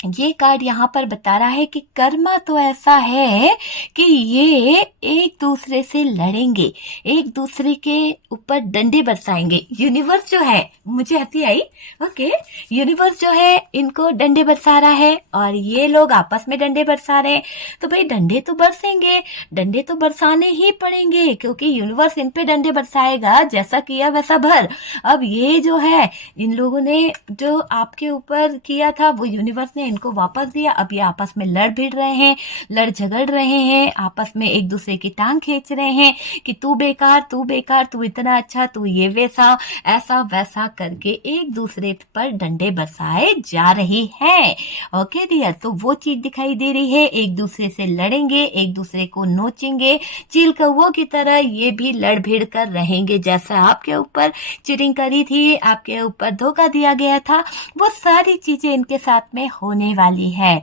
ये कार्ड यहाँ पर बता रहा है कि कर्मा तो ऐसा है कि ये एक दूसरे से लड़ेंगे, एक दूसरे के ऊपर डंडे बरसाएंगे। यूनिवर्स जो है, मुझे हंसी आई, ओके, यूनिवर्स जो है इनको डंडे बरसा रहा है और ये लोग आपस में डंडे बरसा रहे हैं। तो भाई डंडे तो बरसेंगे, डंडे तो बरसाने ही पड़ेंगे, क्योंकि यूनिवर्स इन पे डंडे बरसाएगा, जैसा किया वैसा भर। अब ये जो है, इन लोगों ने जो आपके ऊपर किया था वो यूनिवर्स ने इनको वापस दिया। अब ये आपस में लड़ भिड़ रहे हैं, लड़ झगड़ रहे हैं, आपस में एक दूसरे की टांग खींच रहे हैं कि तू बेकार, तू बेकार, तू इतना अच्छा, तू ये वैसा, ऐसा वैसा करके एक दूसरे पर डंडे बरसाए जा रही है। ओके डियर, तो वो चीज दिखाई दे रही है, एक दूसरे से लड़ेंगे, एक दूसरे को नोचेंगे, चील कौवों की तरह ये भी लड़ भिड़ कर रहेंगे। जैसा आपके ऊपर चीटिंग करी थी, आपके ऊपर धोखा दिया गया था, वो सारी चीजें इनके साथ में होने वाली है।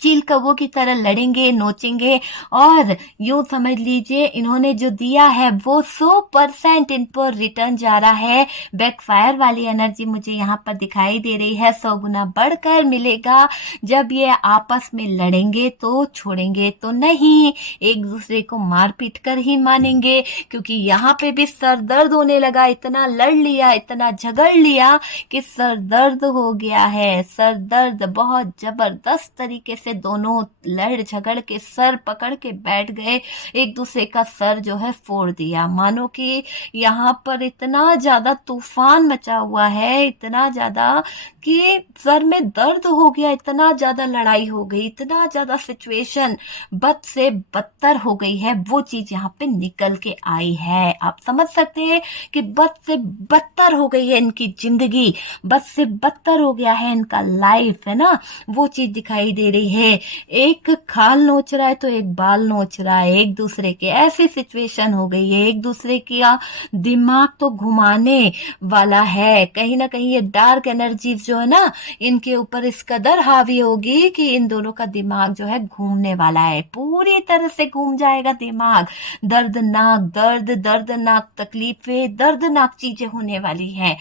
चील कौवों की तरह लड़ेंगे, नोचेंगे, और यूं समझ लीजिए इन्होंने जो दिया है वो 100% इन पर रिटर्न जा रहा है। बैकफायर वाली एनर्जी मुझे यहाँ पर दिखाई दे रही है, 100 गुना बढ़कर मिलेगा। जब ये आपस में लड़ेंगे तो छोड़ेंगे तो नहीं, एक दूसरे को मार पीट कर ही मानेंगे, क्योंकि यहाँ पे भी सर दर्द होने लगा। इतना लड़ लिया, इतना झगड़ लिया कि सर दर्द हो गया है। सर दर्द बहुत जबरदस्त तरीके से दोनों लड़ झगड़ के सर पकड़ के बैठ गए, एक दूसरे का सर जो है फोड़ दिया। मानो कि यहाँ पर इतना ज्यादा तूफान मचा हुआ है, इतना ज्यादा कि सर में दर्द हो गया, इतना ज्यादा लड़ाई हो गई, इतना ज्यादा सिचुएशन बद से बदतर हो गई है। वो चीज यहाँ पे निकल के आई है। आप समझ सकते हैं कि बद से बदतर हो गई है इनकी जिंदगी, बद से बदतर हो गया है इनका लाइफ, है ना। वो चीज दिखाई दे रही है। एक खाल नोच रहा है तो एक बाल नोच रहा है एक दूसरे के, ऐसी सिचुएशन हो गई है। एक दूसरे का दिमाग तो घुमाने वाला है। कहीं ना कहीं ये डार्क एनर्जीज जो है ना, इनके ऊपर इस कदर हावी होगी कि इन दोनों का दिमाग जो है घूमने वाला है, पूरी तरह से घूम जाएगा दिमाग। दर्दनाक दर्द, दर्दनाक तकलीफें, दर्दनाक चीजें होने वाली हैं।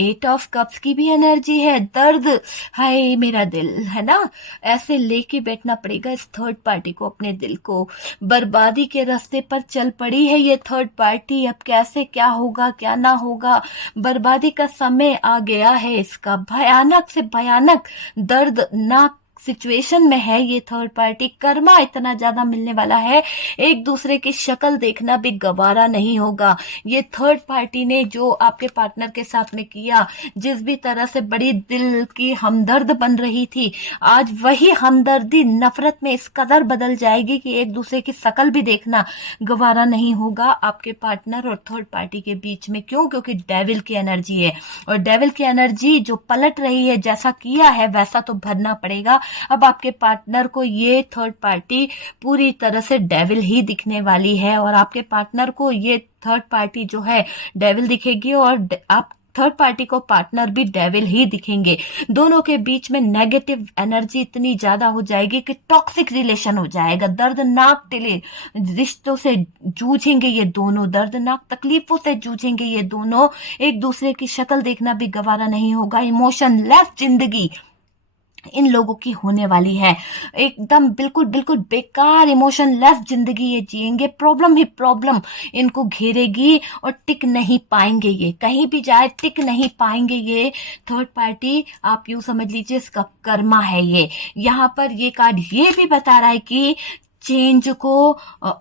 8 ऑफ कप्स की भी एनर्जी है, दर्द, हाय मेरा दिल, है ना। ऐसे लेके बैठना पड़ेगा इस थर्ड पार्टी को, अपने दिल को। बर्बादी के रास्ते पर चल पड़ी है ये थर्ड पार्टी। अब कैसे क्या होगा क्या ना होगा, बर्बादी का समय आ गया है इसका। भयानक से भयानक दर्दनाक सिचुएशन में है ये थर्ड पार्टी। कर्मा इतना ज्यादा मिलने वाला है, एक दूसरे की शक्ल देखना भी गवारा नहीं होगा। ये थर्ड पार्टी ने जो आपके पार्टनर के साथ में किया, जिस भी तरह से बड़ी दिल की हमदर्द बन रही थी, आज वही हमदर्दी नफरत में इस कदर बदल जाएगी कि एक दूसरे की शक्ल भी देखना गवारा नहीं होगा आपके पार्टनर और थर्ड पार्टी के बीच में। क्यों? क्योंकि डेविल की एनर्जी है, और डेविल की एनर्जी जो पलट रही है, जैसा किया है वैसा तो भरना पड़ेगा। अब आपके पार्टनर को ये थर्ड पार्टी पूरी तरह से डेविल ही दिखने वाली है, और आपके पार्टनर को ये थर्ड पार्टी जो है डेविल दिखेगी, और आप थर्ड पार्टी को पार्टनर भी डेविल ही दिखेंगे। दोनों के बीच में नेगेटिव एनर्जी इतनी ज्यादा हो जाएगी कि टॉक्सिक रिलेशन हो जाएगा। दर्दनाक रिश्तों से जूझेंगे ये दोनों, दर्दनाक तकलीफों से जूझेंगे ये दोनों। एक दूसरे की शक्ल देखना भी गवारा नहीं होगा। इमोशनलेस जिंदगी इन लोगों की होने वाली है, एकदम बिल्कुल बिल्कुल बेकार इमोशनलेस जिंदगी ये जिएंगे। प्रॉब्लम ही प्रॉब्लम इनको घेरेगी और टिक नहीं पाएंगे, ये कहीं भी जाए टिक नहीं पाएंगे। ये थर्ड पार्टी आप यूं समझ लीजिए इसका कर्मा है ये। यहाँ पर ये कार्ड ये भी बता रहा है कि चेंज को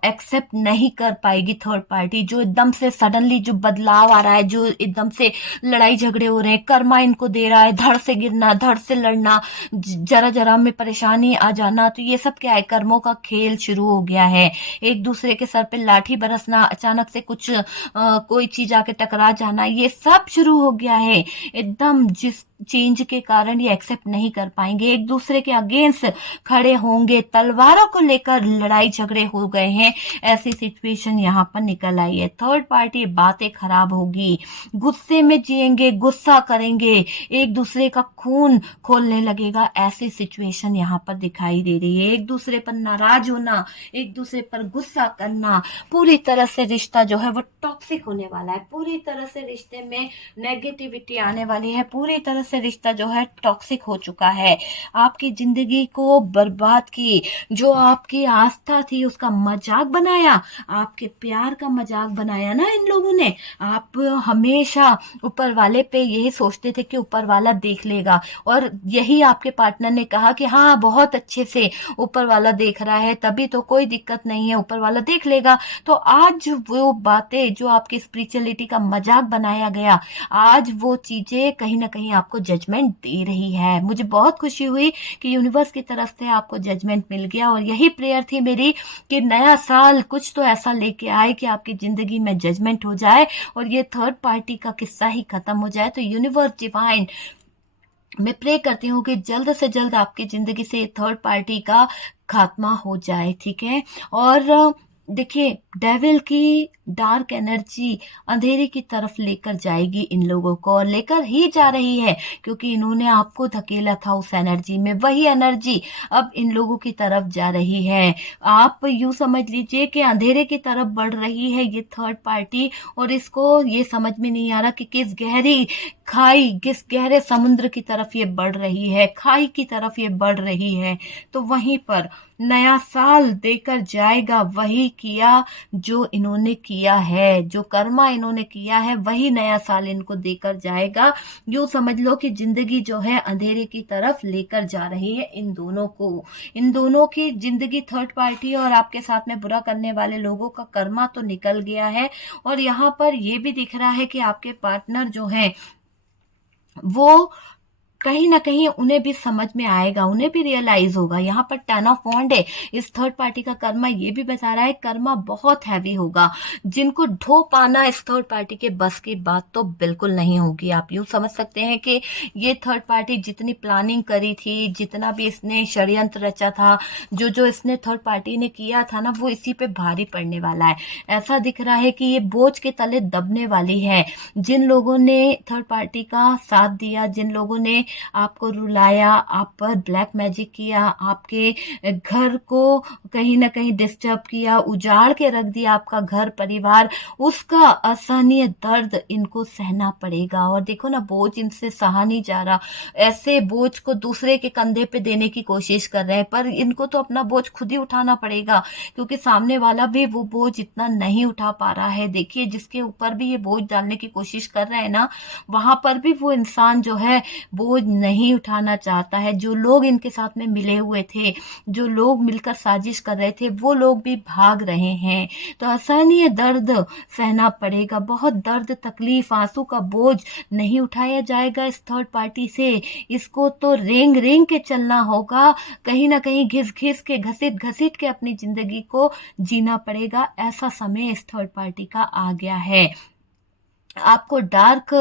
एक्सेप्ट नहीं कर पाएगी थर्ड पार्टी। जो एकदम से सडनली जो बदलाव आ रहा है, जो एकदम से लड़ाई झगड़े हो रहे हैं, कर्मा इनको दे रहा है धड़ से गिरना, धड़ से लड़ना, जरा जरा में परेशानी आ जाना, तो ये सब क्या है? कर्मों का खेल शुरू हो गया है। एक दूसरे के सर पे लाठी बरसना, अचानक से कुछ कोई चीज आके टकरा जाना, ये सब शुरू हो गया है एकदम। जिस चेंज के कारण ये एक्सेप्ट नहीं कर पाएंगे, एक दूसरे के अगेंस्ट खड़े होंगे, तलवारों को लेकर लड़ाई झगड़े हो गए हैं, ऐसी सिचुएशन यहाँ पर निकल आई है। थर्ड पार्टी बातें खराब होगी, गुस्से में जिएंगे, गुस्सा करेंगे, एक दूसरे का खून खोलने लगेगा, ऐसी सिचुएशन यहाँ पर दिखाई दे रही है। एक दूसरे पर नाराज होना, एक दूसरे पर गुस्सा करना, पूरी तरह से रिश्ता जो है वो टॉक्सिक होने वाला है। पूरी तरह से रिश्ते में नेगेटिविटी आने वाली है, पूरी तरह से रिश्ता जो है टॉक्सिक हो चुका है, आपकी जिंदगी को बर्बाद की, जो आपकी आस्था थी उसका मजाक बनाया, आपके प्यार का मजाक बनाया ना इन लोगों ने। आप हमेशा ऊपर वाले पे यही सोचते थे कि ऊपर वाला देख लेगा, और यही आपके पार्टनर ने कहा कि हाँ बहुत अच्छे से ऊपर वाला देख रहा है, तभी तो कोई दिक्कत नहीं है, ऊपर वाला देख लेगा। तो आज वो बातें जो आपकी स्पिरिचुअलिटी का मजाक बनाया गया, आज वो चीजें कहीं ना कहीं आपको जजमेंट दे रही है। मुझे बहुत खुशी हुई कि यूनिवर्स की तरफ से आपको जजमेंट मिल गया, और यही प्रेयर थी मेरी कि नया साल कुछ तो ऐसा लेके आए कि आपकी जिंदगी में जजमेंट हो जाए और ये थर्ड पार्टी का किस्सा ही खत्म हो जाए। तो यूनिवर्स डिवाइन, मैं प्रे करती हूँ कि जल्द से जल्द आपकी जिंदगी से थर्ड पार्टी का खात्मा हो जाए, ठीक है। और देखिए, डेविल की डार्क एनर्जी अंधेरे की तरफ लेकर जाएगी इन लोगों को, और लेकर ही जा रही है, क्योंकि इन्होंने आपको धकेला था उस एनर्जी में, वही एनर्जी अब इन लोगों की तरफ जा रही है। आप यूं समझ लीजिए कि अंधेरे की तरफ बढ़ रही है ये थर्ड पार्टी, और इसको ये समझ में नहीं आ रहा कि किस गहरी खाई, किस गहरे समुद्र की तरफ ये बढ़ रही है, खाई की तरफ ये बढ़ रही है। तो वहीं पर नया साल देकर जाएगा, वही किया जो इन्होंने किया है, जो कर्मा इन्होंने किया है वही नया साल इनको देकर जाएगा। यूं समझ लो कि जिंदगी जो है अंधेरे की तरफ लेकर जा रही है इन दोनों को। इन दोनों की जिंदगी, थर्ड पार्टी और आपके साथ में बुरा करने वाले लोगों का कर्मा तो निकल गया है, और यहाँ पर ये भी दिख रहा है कि आपके पार्टनर जो हैं वो कहीं ना कहीं उन्हें भी समझ में आएगा, उन्हें भी रियलाइज होगा। यहाँ पर 10 ऑफ वॉन्ड है, इस थर्ड पार्टी का कर्मा ये भी बता रहा है कर्मा बहुत हैवी होगा। जिनको ढो पाना इस थर्ड पार्टी के बस की बात तो बिल्कुल नहीं होगी। आप यूं समझ सकते हैं कि ये थर्ड पार्टी जितनी प्लानिंग करी थी, जितना भी इसने षड्यंत्र रचा था, जो जो इसने थर्ड पार्टी ने किया था ना, वो इसी पे भारी पड़ने वाला है। ऐसा दिख रहा है कि ये बोझ के तले दबने वाली है। जिन लोगों ने थर्ड पार्टी का साथ दिया, जिन लोगों ने आपको रुलाया, आप पर ब्लैक मैजिक किया, आपके घर को कहीं ना कहीं डिस्टर्ब किया, उजाड़ के रख दिया आपका घर परिवार, उसका असहनीय दर्द इनको सहना पड़ेगा। और देखो ना, बोझ इनसे सहा नहीं जा रहा, ऐसे बोझ को दूसरे के कंधे पे देने की कोशिश कर रहे हैं, पर इनको तो अपना बोझ खुद ही उठाना पड़ेगा, क्योंकि सामने वाला भी वो बोझ इतना नहीं उठा पा रहा है। देखिए, जिसके ऊपर भी ये बोझ डालने की कोशिश कर रहे हैं ना, वहां पर भी वो इंसान जो है बोझ नहीं उठाना चाहता है। जो लोग इनके साथ में मिले हुए थे, जो लोग मिलकर साजिश कर रहे थे, वो लोग भी भाग रहे हैं। तो असहनीय दर्द सहना पड़ेगा, बहुत दर्द, तकलीफ, आंसू का बोझ नहीं उठाया जाएगा इस थर्ड पार्टी से। इसको तो रेंग रेंग के चलना होगा, कहीं ना कहीं घिस घिस के, घसीट घसीट के अपनी जिंदगी को जीना पड़ेगा। ऐसा समय इस थर्ड पार्टी का आ गया है। आपको डार्क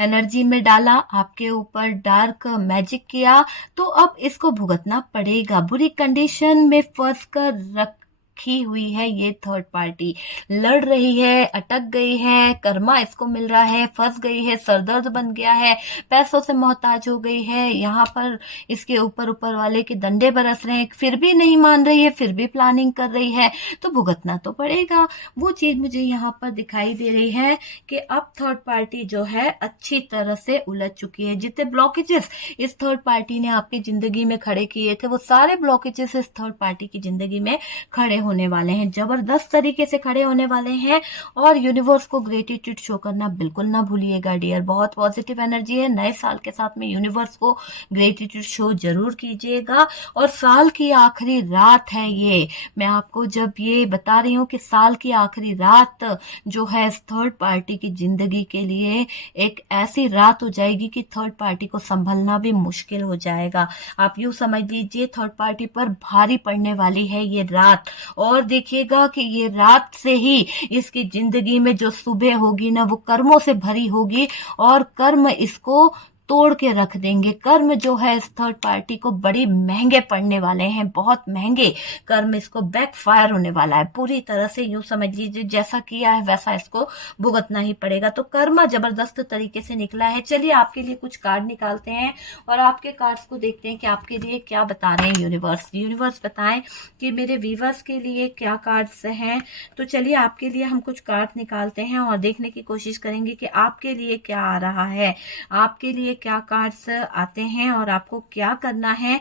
एनर्जी में डाला, आपके ऊपर डार्क मैजिक किया, तो अब इसको भुगतना पड़ेगा। बुरी कंडीशन में फंस कर रखी हुई है ये थर्ड पार्टी, लड़ रही है, अटक गई है, कर्मा इसको मिल रहा है, फंस गई है, सरदर्द बन गया है, पैसों से मोहताज हो गई है। यहाँ पर इसके ऊपर ऊपर वाले के डंडे बरस रहे हैं, फिर भी नहीं मान रही है, फिर भी प्लानिंग कर रही है, तो भुगतना तो पड़ेगा। वो चीज मुझे यहाँ पर दिखाई दे रही है कि अब थर्ड पार्टी जो है अच्छी तरह से उलझ चुकी है। जितने ब्लॉकेजेस इस थर्ड पार्टी ने आपकी जिंदगी में खड़े किए थे, वो सारे ब्लॉकेजेस इस थर्ड पार्टी की जिंदगी में खड़े होने वाले हैं, जबरदस्त तरीके से खड़े होने वाले हैं। और यूनिवर्स को ग्रेटिट्यूड शो करना बिल्कुल ना भूलिएगा डियर, बहुत पॉजिटिव एनर्जी है। नए साल के साथ में यूनिवर्स को ग्रेटिट्यूड शो जरूर कीजिएगा। और साल की आखिरी रात है ये, मैं आपको जब ये बता रही हूँ कि साल की आखिरी रात जो है इस थर्ड पार्टी की जिंदगी के लिए एक ऐसी रात हो जाएगी कि थर्ड पार्टी को संभलना भी मुश्किल हो जाएगा। आप यूं समझ लीजिए, थर्ड पार्टी पर भारी पड़ने वाली है ये रात। और देखिएगा कि ये रात से ही इसकी जिंदगी में जो सुबह होगी ना, वो कर्मों से भरी होगी, और कर्म इसको तोड़ के रख देंगे। कर्म जो है इस थर्ड पार्टी को बड़ी महंगे पड़ने वाले हैं, बहुत महंगे कर्म इसको बैकफायर होने वाला है पूरी तरह से। यूं समझ लीजिए, जैसा किया है वैसा इसको भुगतना ही पड़ेगा। तो कर्म जबरदस्त तरीके से निकला है। चलिए आपके लिए कुछ कार्ड निकालते हैं और आपके कार्ड्स को देखते हैं कि आपके लिए क्या बता रहे हैं यूनिवर्स। यूनिवर्स बताएं कि मेरे व्यूवर्स के लिए क्या कार्ड्स हैं। तो चलिए आपके लिए हम कुछ कार्ड निकालते हैं और देखने की कोशिश करेंगे कि आपके लिए क्या आ रहा है, आपके लिए क्या कार्ड्स आते हैं और आपको क्या करना है,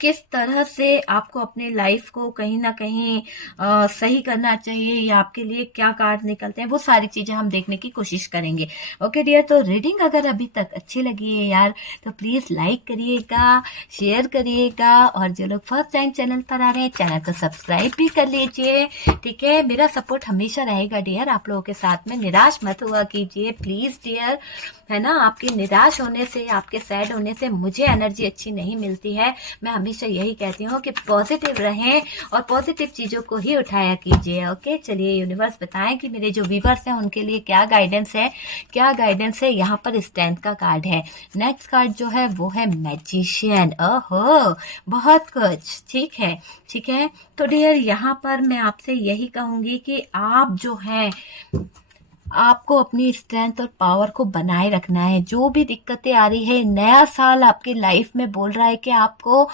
किस तरह से आपको अपने लाइफ को कहीं ना कहीं सही करना चाहिए, या आपके लिए क्या कार्ड निकलते हैं, वो सारी चीजें हम देखने की कोशिश करेंगे। ओके डियर, तो रीडिंग अगर अभी तक अच्छी लगी है यार तो प्लीज लाइक करिएगा, शेयर करिएगा, और जो लोग फर्स्ट टाइम चैनल पर आ रहे हैं चैनल को सब्सक्राइब भी कर लीजिए। ठीक है, मेरा सपोर्ट हमेशा रहेगा डियर आप लोगों के साथ में, निराश मत हुआ कीजिए प्लीज डियर, है ना। आपके निराश होने से, आपके सैड होने से मुझे एनर्जी अच्छी नहीं मिलती है। मैं हमेशा यही कहती हूँ कि पॉजिटिव रहें और पॉजिटिव चीजों को ही उठाया कीजिए। ओके, चलिए यूनिवर्स बताएं कि मेरे जो व्यूवर्स हैं उनके लिए क्या गाइडेंस है, क्या गाइडेंस है। यहाँ पर स्ट्रेंथ का कार्ड है, नेक्स्ट कार्ड जो है वो है मैजिशियन। ओहो, बहुत कुछ, ठीक है ठीक है। तो डियर यहाँ पर मैं आपसे यही कहूंगी कि आप जो है आपको अपनी स्ट्रेंथ और पावर को बनाए रखना है। जो भी दिक्कतें आ रही है, नया साल आपकी लाइफ में बोल रहा है कि आपको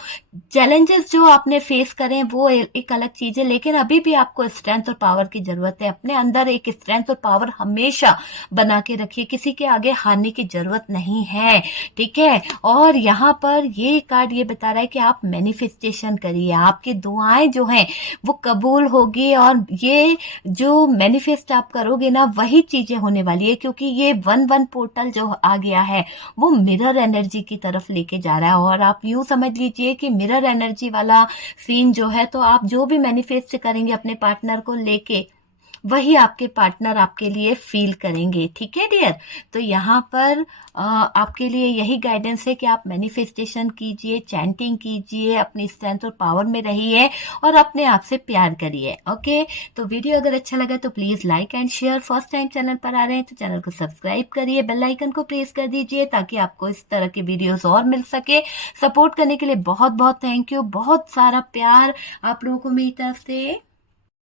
चैलेंजेस जो आपने फेस करें वो एक अलग चीज है, लेकिन अभी भी आपको स्ट्रेंथ और पावर की जरूरत है। अपने अंदर एक स्ट्रेंथ और पावर हमेशा बना के रखिए, किसी के आगे हारने की जरूरत नहीं है। ठीक है, और यहाँ पर ये कार्ड ये बता रहा है कि आप मैनिफेस्टेशन करिए, आपकी दुआएं जो हैं वो कबूल होगी, और ये जो मैनिफेस्ट आप करोगे ना वही चीजें होने वाली है, क्योंकि ये 1-1 पोर्टल जो आ गया है वो मिरर एनर्जी की तरफ लेके जा रहा है। और आप यूं समझ लीजिए कि मिरर एनर्जी वाला सीन जो है, तो आप जो भी मैनिफेस्ट करेंगे अपने पार्टनर को लेके, वही आपके पार्टनर आपके लिए फील करेंगे। ठीक है डियर, तो यहाँ पर आपके लिए यही गाइडेंस है कि आप मैनिफेस्टेशन कीजिए, चैंटिंग कीजिए, अपनी स्ट्रेंथ और पावर में रहिए और अपने आप से प्यार करिए। ओके, तो वीडियो अगर अच्छा लगा तो please like and share. First time channel पर आ रहे हैं तो चैनल को सब्सक्राइब करिए, बेल आइकन को प्रेस कर दीजिए ताकि आपको इस तरह के वीडियोस और मिल सके। सपोर्ट करने के लिए बहुत बहुत थैंक यू, बहुत सारा प्यार आप लोगों को मेरी तरफ से।